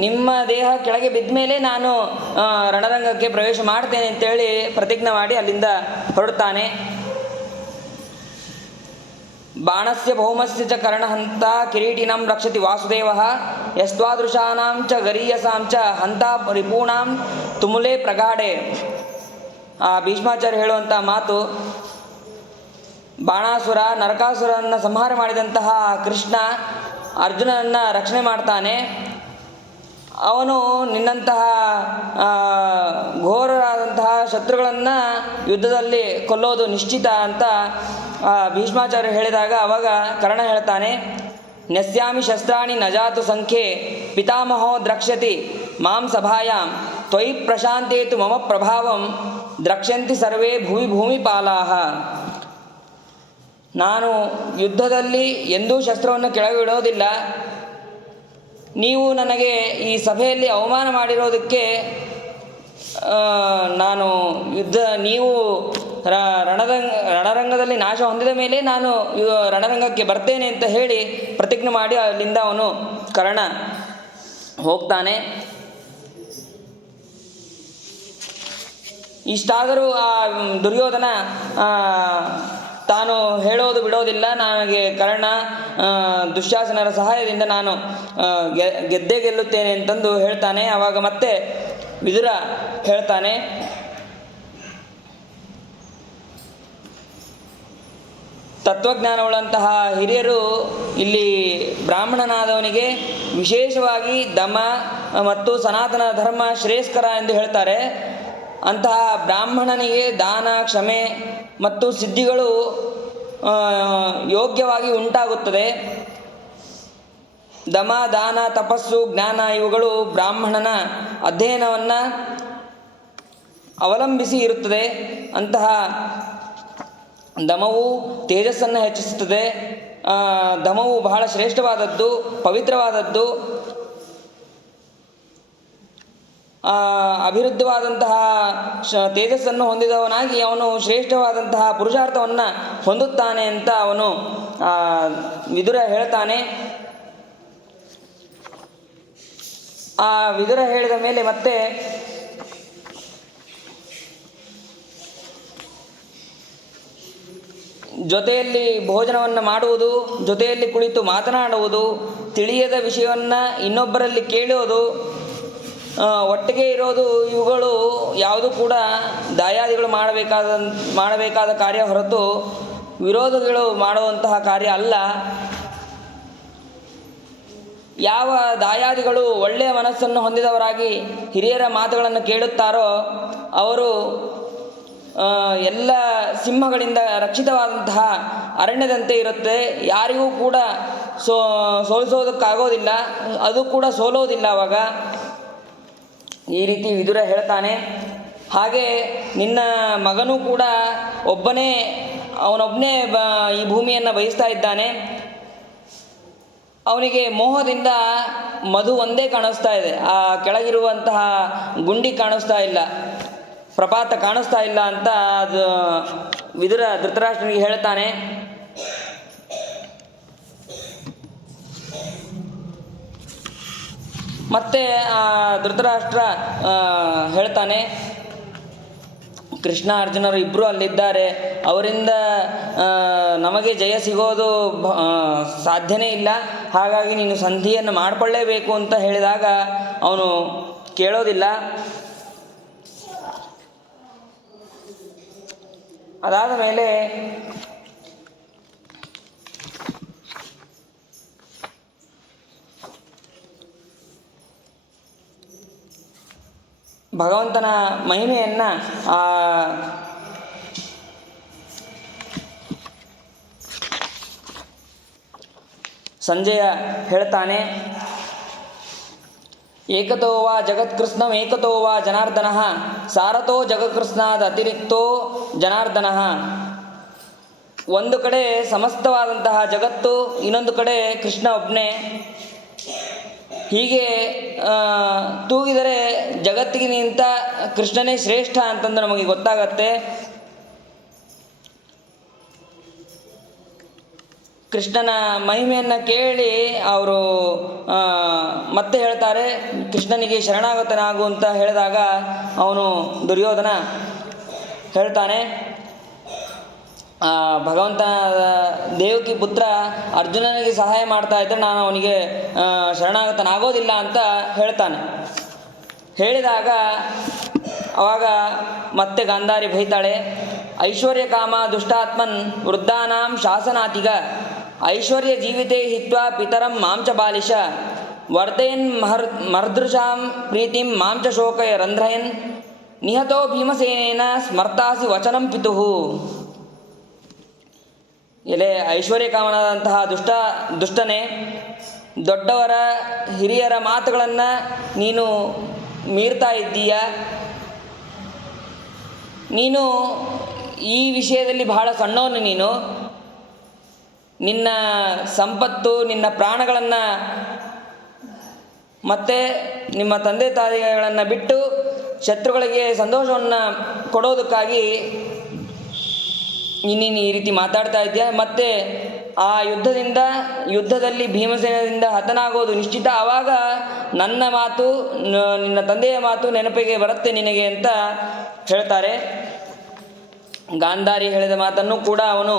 ನಿಮ್ಮ ದೇಹ ಕೆಳಗೆ ಬಿದ್ದ ಮೇಲೆ ನಾನು ರಣರಂಗಕ್ಕೆ ಪ್ರವೇಶ ಮಾಡ್ತೇನೆ ಅಂತೇಳಿ ಪ್ರತಿಜ್ಞೆ ಮಾಡಿ ಅಲ್ಲಿಂದ ಹೊರಡ್ತಾನೆ. ಬಾಣಸ್ಯ ಭೌಮಸ್ಯ ಚ ಕರ್ಣಹಂತ ಕಿರೀಟಿನಂ ರಕ್ಷತಿ ವಾಸುದೇವ ಯಸ್ತ್ವಾದೃಶಾನಾಂ ಚ ಗರೀಯಸಾಂ ಚ ಹಂತ ರಿಪೂಣಾಂ ತುಮುಲೆ ಪ್ರಗಾಢೆ. ಭೀಷ್ಮಾಚಾರ್ಯ ಹೇಳುವಂಥ ಮಾತು, ಬಾಣಾಸುರ ನರಕಾಸುರನ್ನು ಸಂಹಾರ ಮಾಡಿದಂತಹ ಕೃಷ್ಣ ಅರ್ಜುನನನ್ನು ರಕ್ಷಣೆ ಮಾಡ್ತಾನೆ. ಅವನು ನಿನ್ನಂತಹ ಘೋರರಾದಂತಹ ಶತ್ರುಗಳನ್ನು ಯುದ್ಧದಲ್ಲಿ ಕೊಲ್ಲೋದು ನಿಶ್ಚಿತ ಅಂತ ಭೀಷ್ಮಾಚಾರ್ಯ ಹೇಳಿದಾಗ ಅವಾಗ ಕರ್ಣ ಹೇಳ್ತಾನೆ, ನಸ್ಯಾಮಿ ಶಸ್ತ್ರಾಣಿ ನಜಾತು ಸಂಖ್ಯೆ ಪಿತಾಮಹೋ ದ್ರಕ್ಷ್ಯತಿ ಮಾಂ ಸಭಾಯಾಂ ತ್ವಯಿ ಪ್ರಶಾಂತೇತು ಮಮ ಪ್ರಭಾವಂ ದ್ರಕ್ಷ್ಯಂತಿ ಸರ್ವೇ ಭೂಮಿ ಭೂಮಿಪಾಲಾಹ. ನಾನು ಯುದ್ಧದಲ್ಲಿ ಎಂದೂ ಶಸ್ತ್ರವನ್ನು ಕೆಳಗಿಡೋದಿಲ್ಲ. ನೀವು ನನಗೆ ಈ ಸಭೆಯಲ್ಲಿ ಅವಮಾನ ಮಾಡಿರೋದಕ್ಕೆ ನಾನು ನೀವು ರಣರಂಗದಲ್ಲಿ ನಾಶ ಹೊಂದಿದ ಮೇಲೆ ನಾನು ರಣರಂಗಕ್ಕೆ ಬರ್ತೇನೆ ಅಂತ ಹೇಳಿ ಪ್ರತಿಜ್ಞೆ ಮಾಡಿ ಅಲ್ಲಿಂದ ಅವನು ಕರ್ಣ ಹೋಗ್ತಾನೆ. ಇಷ್ಟಾದರೂ ಆ ದುರ್ಯೋಧನ ತಾನು ಹೇಳೋದು ಬಿಡೋದಿಲ್ಲ. ನನಗೆ ಕರ್ಣ ದುಶ್ಯಾಸನರ ಸಹಾಯದಿಂದ ನಾನು ಗೆದ್ದೇ ಗೆಲ್ಲುತ್ತೇನೆ ಅಂತಂದು ಹೇಳ್ತಾನೆ. ಆವಾಗ ಮತ್ತೆ ವಿದುರ ಹೇಳ್ತಾನೆ, ತತ್ವಜ್ಞಾನವುಳ್ಳಂತಹ ಹಿರಿಯರು ಇಲ್ಲಿ ಬ್ರಾಹ್ಮಣನಾದವನಿಗೆ ವಿಶೇಷವಾಗಿ ದಮ ಮತ್ತು ಸನಾತನ ಧರ್ಮ ಶ್ರೇಷ್ಠಕರ ಎಂದು ಹೇಳ್ತಾರೆ. ಅಂತಹ ಬ್ರಾಹ್ಮಣನಿಗೆ ದಾನ, ಕ್ಷಮೆ ಮತ್ತು ಸಿದ್ಧಿಗಳು ಯೋಗ್ಯವಾಗಿ ಉಂಟಾಗುತ್ತದೆ. ದಮ, ದಾನ, ತಪಸ್ಸು, ಜ್ಞಾನ ಇವುಗಳು ಬ್ರಾಹ್ಮಣನ ಅಧ್ಯಯನವನ್ನು ಅವಲಂಬಿಸಿ ಇರುತ್ತದೆ. ಅಂತಹ ದಮವು ತೇಜಸ್ಸನ್ನು ಹೆಚ್ಚಿಸುತ್ತದೆ. ದಮವು ಬಹಳ ಶ್ರೇಷ್ಠವಾದದ್ದು, ಪವಿತ್ರವಾದದ್ದು. ಅಭಿವೃದ್ಧವಾದಂತಹ ತೇಜಸ್ಸನ್ನು ಹೊಂದಿದವನಾಗಿ ಅವನು ಶ್ರೇಷ್ಠವಾದಂತಹ ಪುರುಷಾರ್ಥವನ್ನು ಹೊಂದುತ್ತಾನೆ ಅಂತ ಅವನು ವಿದುರ ಹೇಳ್ತಾನೆ. ಆ ವಿದುರ ಹೇಳಿದ ಮೇಲೆ ಮತ್ತೆ ಜೊತೆಯಲ್ಲಿ ಭೋಜನವನ್ನು ಮಾಡುವುದು, ಜೊತೆಯಲ್ಲಿ ಕುಳಿತು ಮಾತನಾಡುವುದು, ತಿಳಿಯದ ವಿಷಯವನ್ನು ಇನ್ನೊಬ್ಬರಲ್ಲಿ ಕೇಳೋದು, ಒಟ್ಟಿಗೆ ಇರೋದು, ಇವುಗಳು ಯಾವುದು ಕೂಡ ದಾಯಾದಿಗಳು ಮಾಡಬೇಕಾದ ಕಾರ್ಯ ಹೊರತು ವಿರೋಧಗಳು ಮಾಡುವಂತಹ ಕಾರ್ಯ ಅಲ್ಲ. ಯಾವ ದಾಯಾದಿಗಳು ಒಳ್ಳೆಯ ಮನಸ್ಸನ್ನು ಹೊಂದಿದವರಾಗಿ ಹಿರಿಯರ ಮಾತುಗಳನ್ನು ಕೇಳುತ್ತಾರೋ ಅವರು ಎಲ್ಲ ಸಿಂಹಗಳಿಂದ ರಕ್ಷಿತವಾದಂತಹ ಅರಣ್ಯದಂತೆ ಇರುತ್ತೆ. ಯಾರಿಗೂ ಕೂಡ ಸೋಲಿಸೋದಕ್ಕಾಗೋದಿಲ್ಲ, ಅದು ಕೂಡ ಸೋಲೋದಿಲ್ಲ ಅವಾಗ. ಈ ರೀತಿ ವಿದುರ ಹೇಳ್ತಾನೆ. ಹಾಗೆ ನಿನ್ನ ಮಗನೂ ಕೂಡ ಅವನೊಬ್ಬನೇ ಈ ಭೂಮಿಯನ್ನು ಬಯಸ್ತಾ ಇದ್ದಾನೆ. ಅವನಿಗೆ ಮೋಹದಿಂದ ಮಧು ಒಂದೇ ಕಾಣಿಸ್ತಾ ಇದೆ, ಆ ಕೆಳಗಿರುವಂತಹ ಗುಂಡಿ ಕಾಣಿಸ್ತಾ ಇಲ್ಲ, ಪ್ರಪಾತ ಕಾಣಿಸ್ತಾ ಇಲ್ಲ ಅಂತ ಅದು ವಿದುರ ಧೃತರಾಷ್ಟ್ರನಿಗೆ ಹೇಳ್ತಾನೆ. ಮತ್ತೆ ಆ ಧೃತರಾಷ್ಟ್ರ ಹೇಳ್ತಾನೆ, ಕೃಷ್ಣ ಅರ್ಜುನರು ಇಬ್ಬರು ಅಲ್ಲಿದ್ದಾರೆ, ಅವರಿಂದ ನಮಗೆ ಜಯ ಸಿಗೋದು ಸಾಧ್ಯನೇ ಇಲ್ಲ, ಹಾಗಾಗಿ ನೀನು ಸಂಧಿಯನ್ನು ಮಾಡಿಕೊಳ್ಳೇಬೇಕು ಅಂತ ಹೇಳಿದಾಗ ಅವನು ಕೇಳೋದಿಲ್ಲ. ಅದಾದ ಮೇಲೆ ಭಗವಂತನ ಮಹಿಮೆಯನ್ನು ಸಂಜಯ ಹೇಳ್ತಾನೆ. ಏಕತೋ ವಾ ಜಗತ್ಕೃಷ್ಣಂ ಏಕತೋ ವಾ ಜನಾರ್ದನಃ ಸಾರಥೋ ಜಗತ್ಕೃಷ್ಣಾದ ಅತಿರಿಕ್ತೋ ಜನಾರ್ದನಃ. ಒಂದು ಕಡೆ ಸಮಸ್ತವಾದಂತಹ ಜಗತ್ತು, ಇನ್ನೊಂದು ಕಡೆ ಕೃಷ್ಣ ಒಬ್ಬನೇ. ಹೀಗೆ ತೂಗಿದರೆ ಜಗತ್ತಿಗಿಂತ ಕೃಷ್ಣನೇ ಶ್ರೇಷ್ಠ ಅಂತಂದು ನಮಗೆ ಗೊತ್ತಾಗತ್ತೆ. ಕೃಷ್ಣನ ಮಹಿಮೆಯನ್ನು ಕೇಳಿ ಅವರು ಮತ್ತೆ ಹೇಳ್ತಾರೆ, ಕೃಷ್ಣನಿಗೆ ಶರಣಾಗತನಾಗು ಅಂತ ಹೇಳಿದಾಗ ಅವನು ದುರ್ಯೋಧನ ಹೇಳ್ತಾನೆ, ಭಗವಂತನ ದೇವಕಿ ಪುತ್ರ ಅರ್ಜುನನಿಗೆ ಸಹಾಯ ಮಾಡ್ತಾ ಇದ್ದರೆ ನಾನು ಅವನಿಗೆ ಶರಣಾಗತನಾಗೋದಿಲ್ಲ ಅಂತ ಹೇಳ್ತಾನೆ. ಹೇಳಿದಾಗ ಅವಾಗ ಮತ್ತೆ ಗಾಂಧಾರಿ ಬೈತಾಳೆ, ಐಶ್ವರ್ಯ ಕಾಮ ದುಷ್ಟಾತ್ಮನ್ ವೃದ್ಧಾನಾಂ ಶಾಸನಾತಿಗ ಐಶ್ವರ್ಯ ಜೀವಿತೇ ಹಿತ್ವಾ ಪಿತರಂ ಮಾಂಚ ಬಾಲಿಶ ವರ್ಧಯನ್ ಮರ್ದೃಶಾಂ ಪ್ರೀತಿಂ ಮಾಂಚ ಶೋಕಯ ರಂಧ್ರಯನ್ ನಿಹತೋ ಭೀಮಸೇನೇನ ಸ್ಮರ್ತಾಸಿ ವಚನಂ ಪಿತುಹು. ಎಲೆ ಐಶ್ವರ್ಯ ಕಾಮನಾದಂತಹ ದುಷ್ಟನೇ, ದೊಡ್ಡವರ ಹಿರಿಯರ ಮಾತುಗಳನ್ನು ನೀನು ಮೀರ್ತಾ ಇದ್ದೀಯ. ನೀನು ಈ ವಿಷಯದಲ್ಲಿ ಬಹಳ ಸಣ್ಣವನು. ನೀನು ನಿನ್ನ ಸಂಪತ್ತು, ನಿನ್ನ ಪ್ರಾಣಗಳನ್ನು ಮತ್ತು ನಿಮ್ಮ ತಂದೆ ತಾಯಿಗಳನ್ನು ಬಿಟ್ಟು ಶತ್ರುಗಳಿಗೆ ಸಂತೋಷವನ್ನು ಕೊಡೋದಕ್ಕಾಗಿ ನೀನು ಈ ರೀತಿ ಮಾತಾಡ್ತಾ ಇದೆಯಾ. ಮತ್ತು ಆ ಯುದ್ಧದಲ್ಲಿ ಭೀಮಸೇನದಿಂದ ಹತನಾಗೋದು ನಿಶ್ಚಿತ. ಆವಾಗ ನನ್ನ ಮಾತು, ನಿನ್ನ ತಂದೆಯ ಮಾತು ನೆನಪಿಗೆ ಬರುತ್ತೆ ನಿನಗೆ ಅಂತ ಹೇಳ್ತಾರೆ. ಗಾಂಧಾರಿ ಹೇಳಿದ ಮಾತನ್ನು ಕೂಡ ಅವನು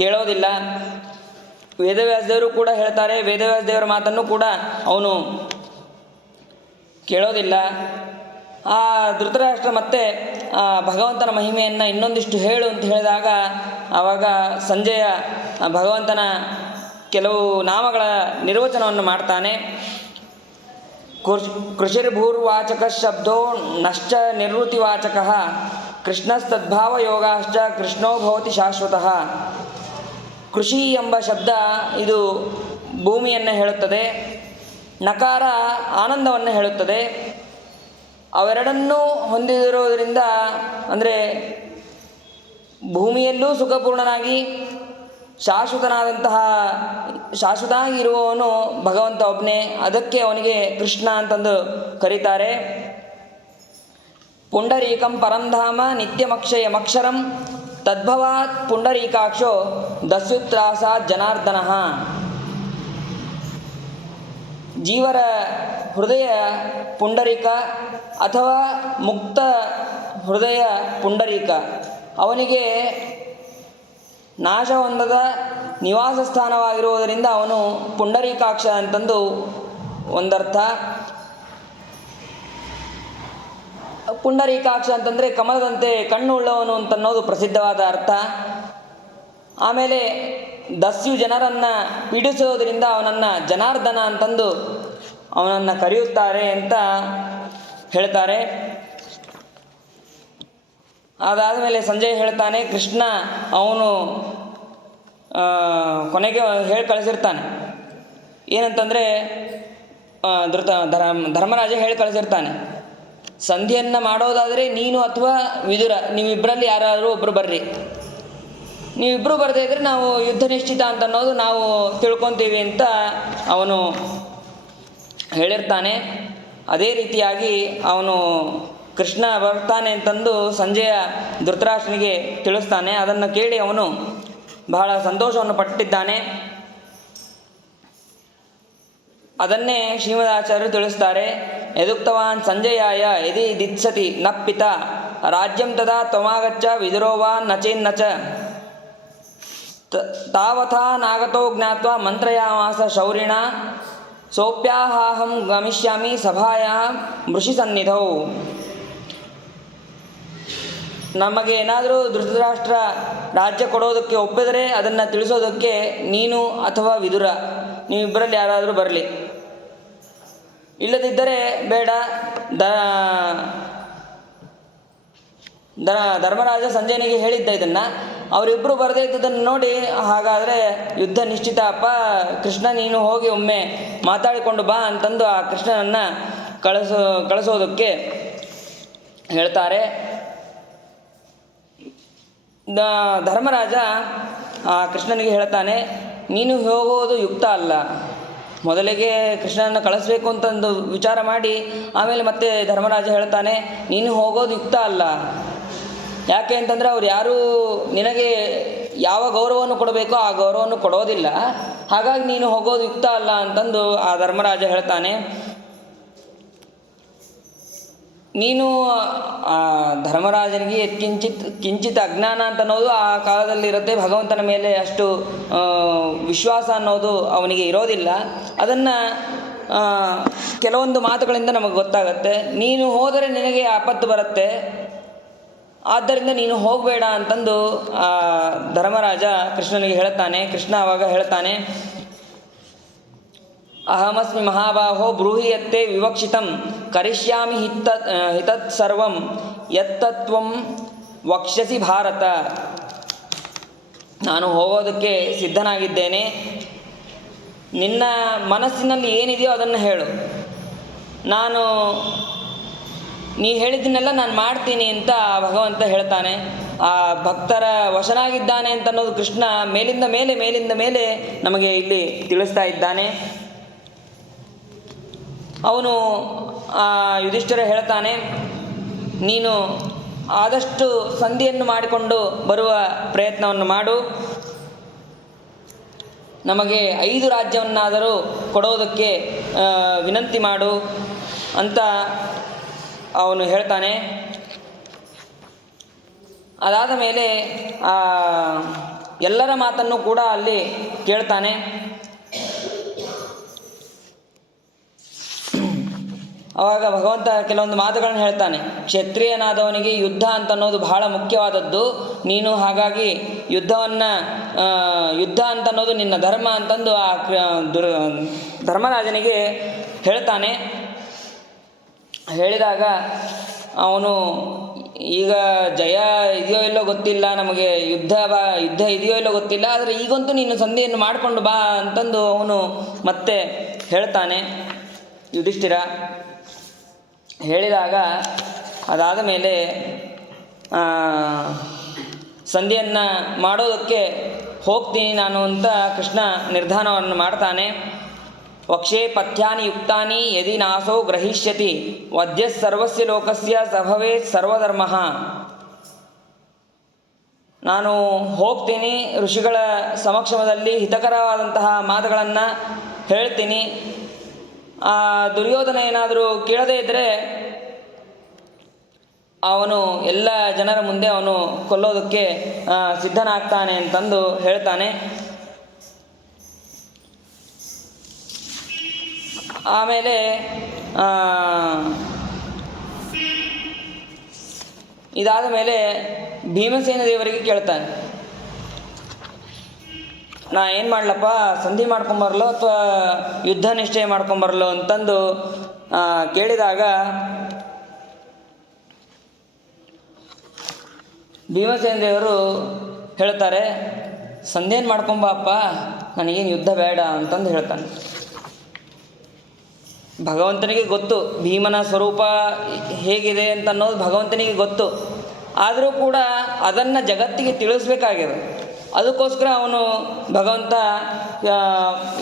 ಕೇಳೋದಿಲ್ಲ. ವೇದವ್ಯಾಸದೇವರು ಕೂಡ ಹೇಳ್ತಾರೆ, ವೇದವ್ಯಾಸದೇವರ ಮಾತನ್ನು ಕೂಡ ಅವನು ಕೇಳೋದಿಲ್ಲ. ಆ ಧೃತರಾಷ್ಟ್ರ ಮತ್ತೆ ಭಗವಂತನ ಮಹಿಮೆಯನ್ನು ಇನ್ನೊಂದಿಷ್ಟು ಹೇಳು ಅಂತ ಹೇಳಿದಾಗ ಆವಾಗ ಸಂಜಯ ಭಗವಂತನ ಕೆಲವು ನಾಮಗಳ ನಿರ್ವಚನವನ್ನು ಮಾಡ್ತಾನೆ. ಕೃಷಿರ್ಭೂರ್ವಾಚಕ ಶಬ್ದೋ ನಶ್ಚ ನಿರ್ವೃತಿವಾಚಕ ಕೃಷ್ಣಸ್ತದ್ಭಾವ ಯೋಗಾಶ್ಚ ಕೃಷ್ಣೋ ಭವತಿ ಶಾಶ್ವತಃ. ಕೃಷಿ ಎಂಬ ಶಬ್ದ ಇದು ಭೂಮಿಯನ್ನು ಹೇಳುತ್ತದೆ, ನಕಾರ ಆನಂದವನ್ನು ಹೇಳುತ್ತದೆ. ಅವೆರಡನ್ನೂ ಹೊಂದಿರುವುದರಿಂದ, ಅಂದರೆ ಭೂಮಿಯಲ್ಲೂ ಸುಖಪೂರ್ಣನಾಗಿ ಶಾಶ್ವತನಾಗಿ ಇರುವವನು ಭಗವಂತ ಒಬ್ಬನೇ. ಅದಕ್ಕೆ ಅವನಿಗೆ ಕೃಷ್ಣ ಅಂತಂದು ಕರೀತಾರೆ. ಪುಂಡರೀಕಂ ಪರಂಧಾಮ ನಿತ್ಯಮಕ್ಷಯಮಕ್ಷರಂ ತದ್ಭವಾತ್ ಪುಂಡರೀಕಾಕ್ಷೋ ದಸ್ಯುತ್ರಾಸಾತ್ ಜನಾರ್ದನಃ. ಜೀವರ ಹೃದಯ ಪುಂಡರೀಕ ಅಥವಾ ಮುಕ್ತ ಹೃದಯ ಪುಂಡರೀಕ. ಅವನಿಗೆ ನಾಶ ಹೊಂದದ ನಿವಾಸ ಸ್ಥಾನವಾಗಿರುವುದರಿಂದ ಅವನು ಪುಂಡರೀಕಾಕ್ಷ ಅಂತಂದು ಒಂದರ್ಥ. ಪುಂಡರೀಕಾಕ್ಷ ಅಂತಂದರೆ ಕಮಲದಂತೆ ಕಣ್ಣು ಉಳ್ಳವನು ಅಂತನ್ನೋದು ಪ್ರಸಿದ್ಧವಾದ ಅರ್ಥ. ಆಮೇಲೆ ದಸ್ಯು ಜನರನ್ನು ಪೀಡಿಸುವುದರಿಂದ ಅವನನ್ನು ಜನಾರ್ದನ ಅಂತಂದು ಅವನನ್ನು ಕರೆಯುತ್ತಾರೆ ಅಂತ ಹೇಳ್ತಾರೆ. ಅದಾದ ಮೇಲೆ ಸಂಜಯ್ ಹೇಳ್ತಾನೆ, ಕೃಷ್ಣ ಅವನು ಕೊನೆಗೆ ಹೇಳಿ ಕಳಿಸಿರ್ತಾನೆ ಏನಂತಂದರೆ, ಧರ್ಮರಾಜ ಹೇಳಿ ಕಳಿಸಿರ್ತಾನೆ, ಸಂಧಿಯನ್ನು ಮಾಡೋದಾದರೆ ನೀನು ಅಥವಾ ವಿದುರ ನೀವಿಬ್ಬರಲ್ಲಿ ಯಾರಾದರೂ ಒಬ್ಬರು ಬರ್ರಿ, ನೀವಿಬ್ಬರು ಬರದೇ ಇದ್ದರೆ ನಾವು ಯುದ್ಧ ನಿಶ್ಚಿತ ಅಂತ ಅನ್ನೋದು ನಾವು ತಿಳ್ಕೊತೀವಿ ಅಂತ ಅವನು ಹೇಳಿರ್ತಾನೆ. ಅದೇ ರೀತಿಯಾಗಿ ಅವನು ಕೃಷ್ಣ ಬರ್ತಾನೆ ಅಂತಂದು ಸಂಜಯ ಧೃತರಾಷ್ಟ್ರನಿಗೆ ತಿಳಿಸ್ತಾನೆ. ಅದನ್ನು ಕೇಳಿ ಅವನು ಬಹಳ ಸಂತೋಷವನ್ನು ಪಟ್ಟಿದ್ದಾನೆ. ಅದನ್ನೇ ಶ್ರೀಮದಾಚಾರ್ಯರು ತಿಳಿಸ್ತಾರೆ. ಯದುಕ್ತವಾನ್ ಸಂಜಯಾಯ ಯದಿ ದಿತ್ಸತಿ ನ ಪಿತ ರಾಜ್ಯಂ ತದಾ ತ್ವಮಾಗಚ್ಚ ವಿದುರೋವಾನ್ ನಚೇನ್ನಚ ತಾವಥಾ ನಾಗತೋ ಜ್ಞಾತ್ವಾ ಮಂತ್ರಯಾಮಾಸ ಶೌರಿಣ ಸೋಪ್ಯಾಹಾಹಂ ಗಮಿಷ್ಯಾಮಿ ಸಭಾಯಾಂ ಮೃಷಿ ಸನ್ನಿಧೌ. ನಮಗೆ ಏನಾದರೂ ಧೃತರಾಷ್ಟ್ರ ರಾಜ್ಯ ಕೊಡೋದಕ್ಕೆ ಒಪ್ಪಿದರೆ ಅದನ್ನು ತಿಳಿಸೋದಕ್ಕೆ ನೀನು ಅಥವಾ ವಿದುರ ನೀವಿಬ್ಬರಲ್ಲಿ ಯಾರಾದರೂ ಬರಲಿ, ಇಲ್ಲದಿದ್ದರೆ ಬೇಡ. ಧರ್ಮರಾಜ ಸಂಜಯನಿಗೆ ಹೇಳಿದ್ದ ಇದನ್ನು. ಅವರಿಬ್ಬರು ಬರದೇ ಇದ್ದದನ್ನು ನೋಡಿ, ಹಾಗಾದರೆ ಯುದ್ಧ ನಿಶ್ಚಿತ ಅಪ್ಪ, ಕೃಷ್ಣ ನೀನು ಹೋಗಿ ಒಮ್ಮೆ ಮಾತಾಡಿಕೊಂಡು ಬಾ ಅಂತಂದು ಆ ಕೃಷ್ಣನನ್ನು ಕಳಿಸೋದಕ್ಕೆ ಹೇಳ್ತಾರೆ. ಧರ್ಮರಾಜ ಆ ಕೃಷ್ಣನಿಗೆ ಹೇಳ್ತಾನೆ, ನೀನು ಹೋಗೋದು ಯುಕ್ತ ಅಲ್ಲ. ಮೊದಲಿಗೆ ಕೃಷ್ಣನನ್ನು ಕಳಿಸ್ಬೇಕು ಅಂತಂದು ವಿಚಾರ ಮಾಡಿ ಆಮೇಲೆ ಮತ್ತೆ ಧರ್ಮರಾಜ ಹೇಳ್ತಾನೆ, ನೀನು ಹೋಗೋದು ಯುಕ್ತ ಅಲ್ಲ. ಯಾಕೆ ಅಂತಂದರೆ ಅವ್ರು ಯಾರೂ ನಿನಗೆ ಯಾವ ಗೌರವವನ್ನು ಕೊಡಬೇಕೋ ಆ ಗೌರವವನ್ನು ಕೊಡೋದಿಲ್ಲ, ಹಾಗಾಗಿ ನೀನು ಹೋಗೋದು ಯುಕ್ತ ಅಲ್ಲ ಅಂತಂದು ಆ ಧರ್ಮರಾಜ ಹೇಳ್ತಾನೆ. ನೀನು ಆ ಧರ್ಮರಾಜನಿಗೆ ಕಿಂಚಿತ್ ಅಜ್ಞಾನ ಅಂತ ಅನ್ನೋದು ಆ ಕಾಲದಲ್ಲಿರುತ್ತೆ. ಭಗವಂತನ ಮೇಲೆ ಅಷ್ಟು ವಿಶ್ವಾಸ ಅನ್ನೋದು ಅವನಿಗೆ ಇರೋದಿಲ್ಲ. ಅದನ್ನು ಕೆಲವೊಂದು ಮಾತುಗಳಿಂದ ನಮಗೆ ಗೊತ್ತಾಗತ್ತೆ. ನೀನು ಹೋದರೆ ನಿನಗೆ ಆಪತ್ತು ಬರುತ್ತೆ, ಆದ್ದರಿಂದ ನೀನು ಹೋಗಬೇಡ ಅಂತಂದು ಧರ್ಮರಾಜ ಕೃಷ್ಣನಿಗೆ ಹೇಳ್ತಾನೆ. ಕೃಷ್ಣ ಆವಾಗ ಹೇಳ್ತಾನೆ, ಅಹಮಸ್ಮಿ ಮಹಾಬಾಹೋ ಬ್ರೂಹಿ ಯತ್ತೆ ವಿವಕ್ಷಿತಂ ಕರಿಷ್ಯಾಮಿ ಹಿತತ್ ಸರ್ವಂ ಯತ್ತತ್ವಂ ವಕ್ಷ್ಯಸಿ ಭಾರತ. ನಾನು ಹೋಗೋದಕ್ಕೆ ಸಿದ್ಧನಾಗಿದ್ದೇನೆ, ನಿನ್ನ ಮನಸ್ಸಿನಲ್ಲಿ ಏನಿದೆಯೋ ಅದನ್ನು ಹೇಳು, ನೀ ಹೇಳಿದ್ದನ್ನೆಲ್ಲ ನಾನು ಮಾಡ್ತೀನಿ ಅಂತ ಭಗವಂತ ಹೇಳ್ತಾನೆ. ಆ ಭಕ್ತರ ವಶನಾಗಿದ್ದಾನೆ ಅಂತ ಅನ್ನೋದು ಕೃಷ್ಣ ಮೇಲಿಂದ ಮೇಲೆ ನಮಗೆ ಇಲ್ಲಿ ತಿಳಿಸ್ತಾ ಇದ್ದಾನೆ. ಅವನು ಯುಧಿಷ್ಠಿರ ಹೇಳ್ತಾನೆ, ನೀನು ಆದಷ್ಟು ಸಂಧಿಯನ್ನು ಮಾಡಿಕೊಂಡು ಬರುವ ಪ್ರಯತ್ನವನ್ನು ಮಾಡು, ನಮಗೆ 5 ರಾಜ್ಯವನ್ನಾದರೂ ಕೊಡೋದಕ್ಕೆ ವಿನಂತಿ ಮಾಡು ಅಂತ ಅವನು ಹೇಳ್ತಾನೆ. ಅದಾದ ಮೇಲೆ ಎಲ್ಲರ ಮಾತನ್ನು ಕೂಡ ಅಲ್ಲಿ ಕೇಳ್ತಾನೆ. ಆವಾಗ ಭಗವಂತ ಕೆಲವೊಂದು ಮಾತುಗಳನ್ನು ಹೇಳ್ತಾನೆ. ಕ್ಷತ್ರಿಯನಾದವನಿಗೆ ಯುದ್ಧ ಅಂತ ಅನ್ನೋದು ಬಹಳ ಮುಖ್ಯವಾದದ್ದು. ನೀನು ಹಾಗಾಗಿ ಯುದ್ಧ ಅಂತ ಅನ್ನೋದು ನಿನ್ನ ಧರ್ಮ ಅಂತಂದು ಆ ಧರ್ಮರಾಜನಿಗೆ ಹೇಳ್ತಾನೆ. ಹೇಳಿದಾಗ ಅವನು, ಈಗ ಜಯ ಇದೆಯೋ ಇಲ್ಲೋ ಗೊತ್ತಿಲ್ಲ, ನಮಗೆ ಯುದ್ಧ ಇದೆಯೋ ಇಲ್ಲೋ ಗೊತ್ತಿಲ್ಲ, ಆದರೆ ಈಗಂತೂ ನೀನು ಸಂಧಿಯನ್ನು ಮಾಡಿಕೊಂಡು ಬಾ ಅಂತಂದು ಅವನು ಮತ್ತೆ ಹೇಳ್ತಾನೆ ಯುಧಿಷ್ಠಿರ. ಹೇಳಿದಾಗ ಅದಾದ ಮೇಲೆ ಸಂಧಿಯನ್ನು ಮಾಡೋದಕ್ಕೆ ಹೋಗ್ತೀನಿ ನಾನು ಅಂತ ಕೃಷ್ಣ ನಿರ್ಧಾರವನ್ನು ಮಾಡ್ತಾನೆ. ವಕ್ಷೇ ಪಥ್ಯಾನಿ ಯುಕ್ತಾನಿ ಯದಿ ನಾಸೋ ಗ್ರಹಿಷ್ಯತಿ ವದ್ಯ ಸರ್ವಸ್ಯ ಲೋಕಸ್ಯ ಸಭವೇತ್ ಸರ್ವಧರ್ಮ. ನಾನು ಹೋಗ್ತೀನಿ, ಋಷಿಗಳ ಸಮಕ್ಷಮದಲ್ಲಿ ಹಿತಕರವಾದಂತಹ ಮಾತುಗಳನ್ನು ಹೇಳ್ತೀನಿ. ದುರ್ಯೋಧನ ಏನಾದರೂ ಕೇಳದೇ ಇದ್ದರೆ ಅವನು ಎಲ್ಲ ಜನರ ಮುಂದೆ ಅವನು ಕೊಲ್ಲೋದಕ್ಕೆ ಸಿದ್ಧನಾಗ್ತಾನೆ ಅಂತಂದು ಹೇಳ್ತಾನೆ. ಆಮೇಲೆ ಇದಾದ ಮೇಲೆ ಭೀಮಸೇನ ದೇವರಿಗೆ ಕೇಳ್ತಾನೆ, ನಾ ಏನು ಮಾಡ್ಲಪ್ಪ, ಸಂಧಿ ಮಾಡ್ಕೊಂಬರಲೋ ಅಥವಾ ಯುದ್ಧ ನಿಶ್ಚಯ ಮಾಡ್ಕೊಂಬರಲೋ ಅಂತಂದು ಕೇಳಿದಾಗ ಭೀಮಸೇನ ದೇವರು ಹೇಳ್ತಾರೆ, ಸಂಧೇನು ಮಾಡ್ಕೊಂಬ ಅಪ್ಪ, ನನಗೇನು ಯುದ್ಧ ಬೇಡ ಅಂತಂದು ಹೇಳ್ತಾನೆ. ಭಗವಂತನಿಗೆ ಗೊತ್ತು ಭೀಮನ ಸ್ವರೂಪ ಹೇಗಿದೆ ಅಂತ ಅನ್ನೋದು ಭಗವಂತನಿಗೆ ಗೊತ್ತು. ಆದರೂ ಕೂಡ ಅದನ್ನು ಜಗತ್ತಿಗೆ ತಿಳಿಸ್ಬೇಕಾಗಿದೆ. ಅದಕ್ಕೋಸ್ಕರ ಅವನು ಭಗವಂತ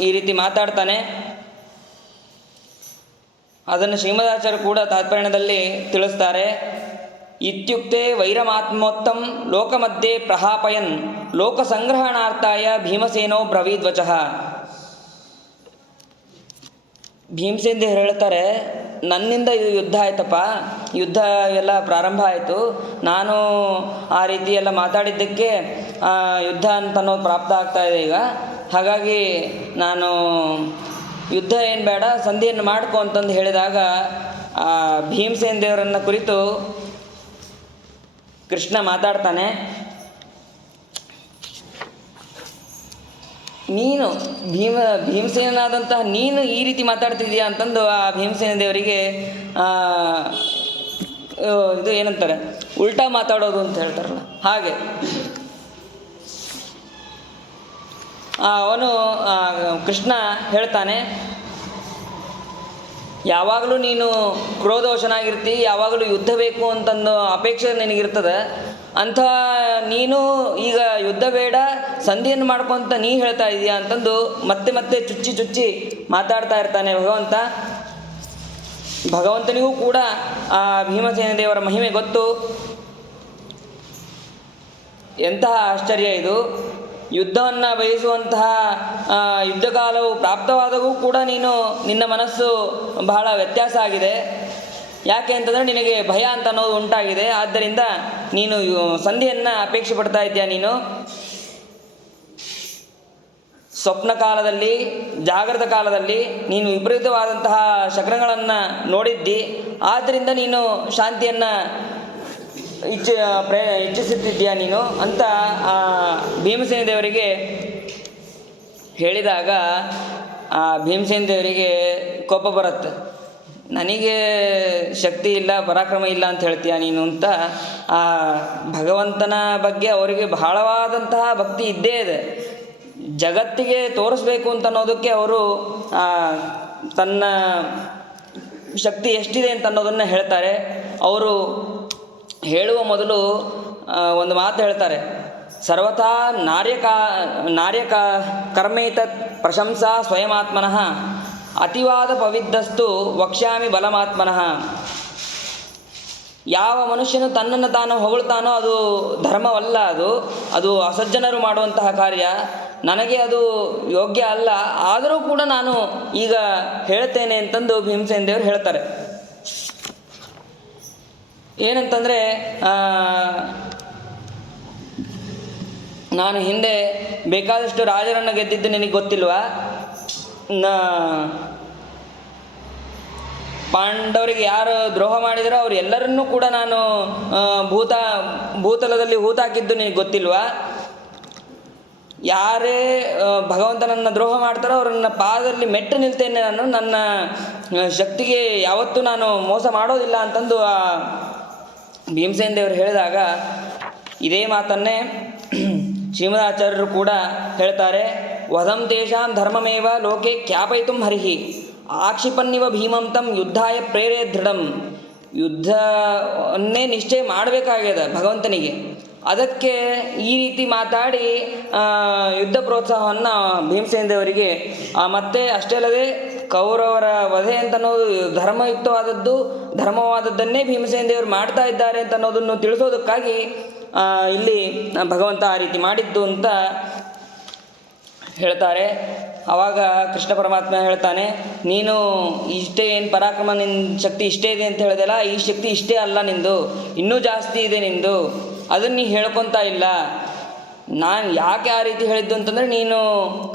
ಈ ರೀತಿ ಮಾತಾಡ್ತಾನೆ. ಅದನ್ನು ಶ್ರೀಮದಾಚಾರ್ಯರು ಕೂಡ ತಾತ್ಪರ್ಯದಲ್ಲಿ ತಿಳಿಸ್ತಾರೆ. ಇತ್ಯುಕ್ತೆ ವೈರಮಾತ್ಮೋತ್ತಂ ಲೋಕಮಧ್ಯೆ ಪ್ರಹಾಪಯನ್ ಲೋಕಸಂಗ್ರಹಣಾರ್ಥಾಯ ಭೀಮಸೇನೋ ಬ್ರವೀದ್ವಚಃ. ಭೀಮಸೇನ ದೇವರು ಹೇಳ್ತಾರೆ, ನನ್ನಿಂದ ಇದು ಯುದ್ಧ ಆಯ್ತಪ್ಪ, ಯುದ್ಧ ಎಲ್ಲ ಪ್ರಾರಂಭ ಆಯಿತು. ನಾನು ಆ ರೀತಿ ಎಲ್ಲ ಮಾತಾಡಿದ್ದಕ್ಕೆ ಯುದ್ಧ ಅಂತ ಅನ್ನೋದು ಪ್ರಾಪ್ತ ಆಗ್ತಾ ಇದೆ ಈಗ. ಹಾಗಾಗಿ ನಾನು ಯುದ್ಧ ಏನು ಬೇಡ, ಸಂಧಿಯನ್ನು ಮಾಡ್ಕೊ ಅಂತಂದು ಹೇಳಿದಾಗ ಭೀಮಸೇನ ದೇವರನ್ನು ಕುರಿತು ಕೃಷ್ಣ ಮಾತಾಡ್ತಾನೆ. ನೀನು ಭೀಮಸೇನಾದಂತಹ ನೀನು ಈ ರೀತಿ ಮಾತಾಡ್ತಿದ್ದೀಯಾ ಅಂತಂದು ಆ ಭೀಮಸೇನ ದೇವರಿಗೆ ಇದು ಏನಂತಾರೆ, ಉಲ್ಟಾ ಮಾತಾಡೋದು ಅಂತ ಹೇಳ್ತಾರಲ್ಲ ಹಾಗೆ. ಅವನು ಕೃಷ್ಣ ಹೇಳ್ತಾನೆ, ಯಾವಾಗಲೂ ನೀನು ಕ್ರೋಧವಶನಾಗಿರ್ತಿ, ಯಾವಾಗಲೂ ಯುದ್ಧ ಬೇಕು ಅಂತಂದು ಅಪೇಕ್ಷೆ ನಿನಗಿರ್ತದೆ. ಅಂಥ ನೀನು ಈಗ ಯುದ್ಧ ಬೇಡ, ಸಂಧಿಯನ್ನು ಮಾಡ್ಕೊಂತ ನೀ ಹೇಳ್ತಾ ಇದೀಯಾ ಅಂತಂದು ಮತ್ತೆ ಮತ್ತೆ ಚುಚ್ಚಿ ಮಾತಾಡ್ತಾ ಇರ್ತಾನೆ ಭಗವಂತ. ಭಗವಂತನಿಗೂ ಕೂಡ ಆ ಭೀಮಸೇನ ದೇವರ ಮಹಿಮೆ ಗೊತ್ತು. ಎಂತಹ ಆಶ್ಚರ್ಯ ಇದು! ಯುದ್ಧವನ್ನು ಬಯಸುವಂತಹ ಯುದ್ಧಕಾಲವು ಪ್ರಾಪ್ತವಾದವೂ ಕೂಡ ನಿನ್ನ ಮನಸ್ಸು ಬಹಳ ವ್ಯತ್ಯಾಸ ಆಗಿದೆ. ಯಾಕೆ ಅಂತಂದರೆ ನಿನಗೆ ಭಯ ಅಂತ ಅನ್ನೋದು ಉಂಟಾಗಿದೆ. ಆದ್ದರಿಂದ ನೀನು ಸಂಧಿಯನ್ನು ಅಪೇಕ್ಷೆ ಪಡ್ತಾ ಇದ್ದೀಯ. ನೀನು ಸ್ವಪ್ನ ಕಾಲದಲ್ಲಿ, ಜಾಗೃತ ಕಾಲದಲ್ಲಿ ನೀನು ವಿಪರೀತವಾದಂತಹ ಶಕನಗಳನ್ನು ನೋಡಿದ್ದಿ. ಆದ್ದರಿಂದ ನೀನು ಶಾಂತಿಯನ್ನು ಇಚ್ಛಿಸುತ್ತಿದ್ದೀಯ ನೀನು ಅಂತ ಆ ಭೀಮಸೇನ ದೇವರಿಗೆ ಹೇಳಿದಾಗ ಆ ಭೀಮಸೇನ ದೇವರಿಗೆ ಕೋಪ ಬರುತ್ತೆ. ನನಗೆ ಶಕ್ತಿ ಇಲ್ಲ, ಪರಾಕ್ರಮ ಇಲ್ಲ ಅಂತ ಹೇಳ್ತೀಯ ನೀನು ಅಂತ. ಆ ಭಗವಂತನ ಬಗ್ಗೆ ಅವರಿಗೆ ಬಹಳವಾದಂತಹ ಭಕ್ತಿ ಇದ್ದೇ ಇದೆ. ಜಗತ್ತಿಗೆ ತೋರಿಸ್ಬೇಕು ಅಂತ ಅನ್ನೋದಕ್ಕೆ ಅವರು ತನ್ನ ಶಕ್ತಿ ಎಷ್ಟಿದೆ ಅಂತ ಅನ್ನೋದನ್ನು ಹೇಳ್ತಾರೆ. ಅವರು ಹೇಳುವ ಮೊದಲು ಒಂದು ಮಾತು ಹೇಳ್ತಾರೆ, ಸರ್ವಥಾ ನಾರ್ಯಕ ಕರ್ಮೇತತ್ ಪ್ರಶಂಸಾ ಸ್ವಯಮಾತ್ಮನಃ ಅತಿವಾದ ಪವಿದ್ದಸ್ತು ವಕ್ಷ್ಯಾಮಿ ಬಲಮಾತ್ಮನಃ. ಯಾವ ಮನುಷ್ಯನು ತನ್ನನ್ನು ತಾನು ಹೊಗಳ್ತಾನೋ ಅದು ಧರ್ಮವಲ್ಲ, ಅದು ಅಸಜ್ಜನರು ಮಾಡುವಂತಹ ಕಾರ್ಯ. ನನಗೆ ಅದು ಯೋಗ್ಯ ಅಲ್ಲ. ಆದರೂ ಕೂಡ ನಾನು ಈಗ ಹೇಳ್ತೇನೆ ಅಂತಂದು ಭೀಮಸೇನ ದೇವರು ಹೇಳ್ತಾರೆ. ಏನಂತಂದರೆ, ನಾನು ಹಿಂದೆ ಬೇಕಾದಷ್ಟು ರಾಜರನ್ನು ಗೆದ್ದಿದ್ದು ನಿನಗೆ ಗೊತ್ತಿಲ್ವಾ? ಪಾಂಡವರಿಗೆ ಯಾರು ದ್ರೋಹ ಮಾಡಿದರೋ ಅವ್ರು ಎಲ್ಲರನ್ನೂ ಕೂಡ ನಾನು ಭೂತಲದಲ್ಲಿ ಹೂತಾಕಿದ್ದು ನಿನಗೆ ಗೊತ್ತಿಲ್ವಾ? ಯಾರೇ ಭಗವಂತನನ್ನು ದ್ರೋಹ ಮಾಡ್ತಾರೋ ಅವರನ್ನ ಪಾದದಲ್ಲಿ ಮೆಟ್ಟು ನಿಲ್ತೇನೆ ನಾನು. ನನ್ನ ಶಕ್ತಿಗೆ ಯಾವತ್ತೂ ನಾನು ಮೋಸ ಮಾಡೋದಿಲ್ಲ ಅಂತಂದು ಆ ಭೀಮಸೇನ ದೇವರು ಹೇಳಿದಾಗ ಇದೇ ಮಾತನ್ನೇ ಶ್ರೀಮದಾಚಾರ್ಯರು ಕೂಡ ಹೇಳ್ತಾರೆ. ವಧಂ ತೇಷಾಂ ಧರ್ಮಮೇವ ಲೋಕೆ ಖ್ಯಾಪಯಿತುಂ ಹರಿಹಿ ಆಕ್ಷಿಪನ್ನಿವ ಭೀಮಂ ತಂ ಯುದ್ಧಾಯ ಪ್ರೇರೇ ದೃಢಂ. ಯುದ್ಧವನ್ನೇ ನಿಶ್ಚಯ ಮಾಡಬೇಕಾಗ್ಯದ ಭಗವಂತನಿಗೆ. ಅದಕ್ಕೆ ಈ ರೀತಿ ಮಾತಾಡಿ ಯುದ್ಧ ಪ್ರೋತ್ಸಾಹವನ್ನು ಭೀಮಸೇನ ದೇವರಿಗೆ ಮತ್ತೆ ಅಷ್ಟೇ ಅಲ್ಲದೆ ಕೌರವರ ವಧೆ ಅಂತ ಅನ್ನೋದು ಧರ್ಮವಾದದ್ದನ್ನೇ ಭೀಮಸೇನ ದೇವರು ಮಾಡ್ತಾ ಇದ್ದಾರೆ ಅಂತ ಅನ್ನೋದನ್ನು ತಿಳಿಸೋದಕ್ಕಾಗಿ ಇಲ್ಲಿ ಭಗವಂತ ಆ ರೀತಿ ಮಾಡಿದ್ದು ಅಂತ ಹೇಳ್ತಾರೆ. ಆವಾಗ ಕೃಷ್ಣ ಪರಮಾತ್ಮ ಹೇಳ್ತಾನೆ, ನೀನು ಇಷ್ಟೇ ಏನು ಪರಾಕ್ರಮ, ನಿನ್ನ ಶಕ್ತಿ ಇಷ್ಟೇ ಇದೆ ಅಂತ ಹೇಳಿದೆಲ್ಲ, ಈ ಶಕ್ತಿ ಇಷ್ಟೇ ಅಲ್ಲ ನಿಂದು, ಇನ್ನೂ ಜಾಸ್ತಿ ಇದೆ ನಿಂದು. ಅದನ್ನು ನೀ ಹೇಳ್ಕೊತಾ ಇಲ್ಲ. ನಾನು ಯಾಕೆ ಆ ರೀತಿ ಹೇಳಿದ್ದು ಅಂತಂದರೆ, ನೀನು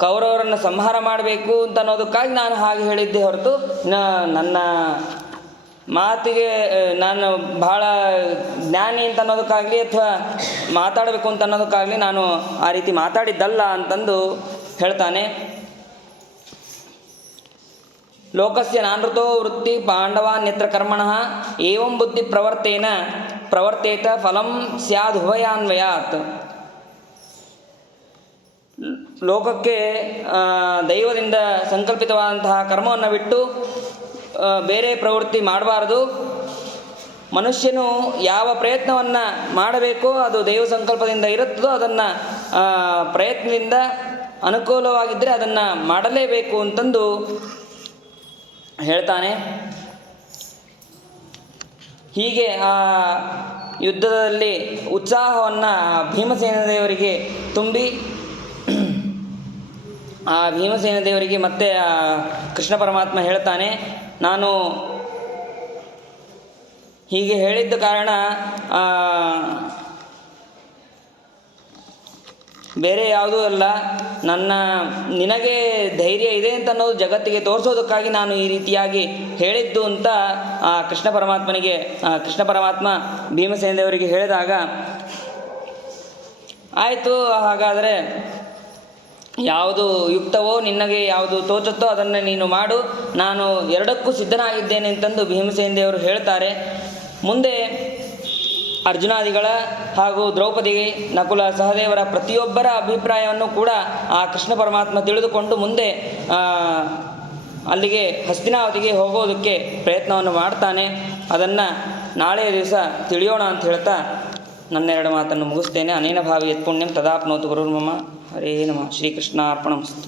ಕೌರವರನ್ನು ಸಂಹಾರ ಮಾಡಬೇಕು ಅಂತ ಅನ್ನೋದಕ್ಕಾಗಿ ನಾನು ಹಾಗೆ ಹೇಳಿದ್ದೆ ಹೊರತು ನನ್ನ ಮಾತಿಗೆ ನಾನು ಬಹಳ ಜ್ಞಾನಿ ಅಂತ ಅನ್ನೋದಕ್ಕಾಗಲಿ ಅಥವಾ ಮಾತಾಡಬೇಕು ಅಂತ ಅನ್ನೋದಕ್ಕಾಗಲಿ ನಾನು ಆ ರೀತಿ ಮಾತಾಡಿದ್ದಲ್ಲ ಅಂತಂದು ಹೇಳ್ತಾನೆ. ಲೋಕಸ್ಯ ನಾನೃತೋ ವೃತ್ತಿ ಪಾಂಡವಾನ್ಯತ್ರ ಕರ್ಮಣಃ ಏವಂ ಬುದ್ಧಿ ಪ್ರವರ್ತೇತ ಫಲಂ ಸ್ಯಾದುಭಯಾನ್ವಯಾತ್. ಲೋಕಕ್ಕೆ ದೈವದಿಂದ ಸಂಕಲ್ಪಿತವಾದಂತಹ ಕರ್ಮವನ್ನು ಬಿಟ್ಟು ಬೇರೆ ಪ್ರವೃತ್ತಿ ಮಾಡಬಾರದು. ಮನುಷ್ಯನು ಯಾವ ಪ್ರಯತ್ನವನ್ನು ಮಾಡಬೇಕೋ ಅದು ದೈವ ಸಂಕಲ್ಪದಿಂದ ಇರುತ್ತದೋ ಅದನ್ನು ಪ್ರಯತ್ನದಿಂದ ಅನುಕೂಲವಾಗಿದ್ದರೆ ಅದನ್ನು ಮಾಡಲೇಬೇಕು ಅಂತಂದು ಹೇಳ್ತಾನೆ. ಹೀಗೆ ಆ ಯುದ್ಧದಲ್ಲಿ ಉತ್ಸಾಹವನ್ನು ಭೀಮಸೇನ ದೇವರಿಗೆ ತುಂಬಿ ಆ ಭೀಮಸೇನ ದೇವರಿಗೆ ಮತ್ತೆ ಕೃಷ್ಣ ಪರಮಾತ್ಮ ಹೇಳ್ತಾನೆ, ನಾನು ಹೀಗೆ ಹೇಳಿದ್ದ ಕಾರಣ ಬೇರೆ ಯಾವುದೂ ಅಲ್ಲ, ನಿನಗೆ ಧೈರ್ಯ ಇದೆ ಅಂತ ಅನ್ನೋದು ಜಗತ್ತಿಗೆ ತೋರಿಸೋದಕ್ಕಾಗಿ ನಾನು ಈ ರೀತಿಯಾಗಿ ಹೇಳಿದ್ದು ಅಂತ ಕೃಷ್ಣ ಪರಮಾತ್ಮ ಭೀಮಸೇನ ದೇವರಿಗೆ ಹೇಳಿದಾಗ, ಆಯಿತು ಹಾಗಾದರೆ ಯಾವುದು ಯುಕ್ತವೋ ನಿನಗೆ ಯಾವುದು ತೋಚುತ್ತೋ ಅದನ್ನು ನೀನು ಮಾಡು, ನಾನು ಎರಡಕ್ಕೂ ಸಿದ್ಧನಾಗಿದ್ದೇನೆ ಅಂತಂದು ಭೀಮಸೇನ ದೇವರು ಹೇಳ್ತಾರೆ. ಮುಂದೆ ಅರ್ಜುನಾದಿಗಳ ಹಾಗೂ ದ್ರೌಪದಿ, ನಕುಲ, ಸಹದೇವರ ಪ್ರತಿಯೊಬ್ಬರ ಅಭಿಪ್ರಾಯವನ್ನು ಕೂಡ ಆ ಕೃಷ್ಣ ಪರಮಾತ್ಮ ತಿಳಿದುಕೊಂಡು ಮುಂದೆ ಅಲ್ಲಿಗೆ ಹಸ್ತಿನಾವತಿಗೆ ಹೋಗೋದಕ್ಕೆ ಪ್ರಯತ್ನವನ್ನು ಮಾಡ್ತಾನೆ. ಅದನ್ನು ನಾಳೆಯ ದಿವಸ ತಿಳಿಯೋಣ ಅಂತ ಹೇಳ್ತಾ ನನ್ನೆರಡು ಮಾತನ್ನು ಮುಗಿಸ್ತೇನೆ. ಅನೇನ ಭಾವಿ ಯತ್ಪುಣ್ಯಂ ತದಾಪ್ನೋತು ಗುರುರ್ಮಮ. ಹರೇ ನಮಃ. ಶ್ರೀಕೃಷ್ಣ ಅರ್ಪಣಮಸ್ತು.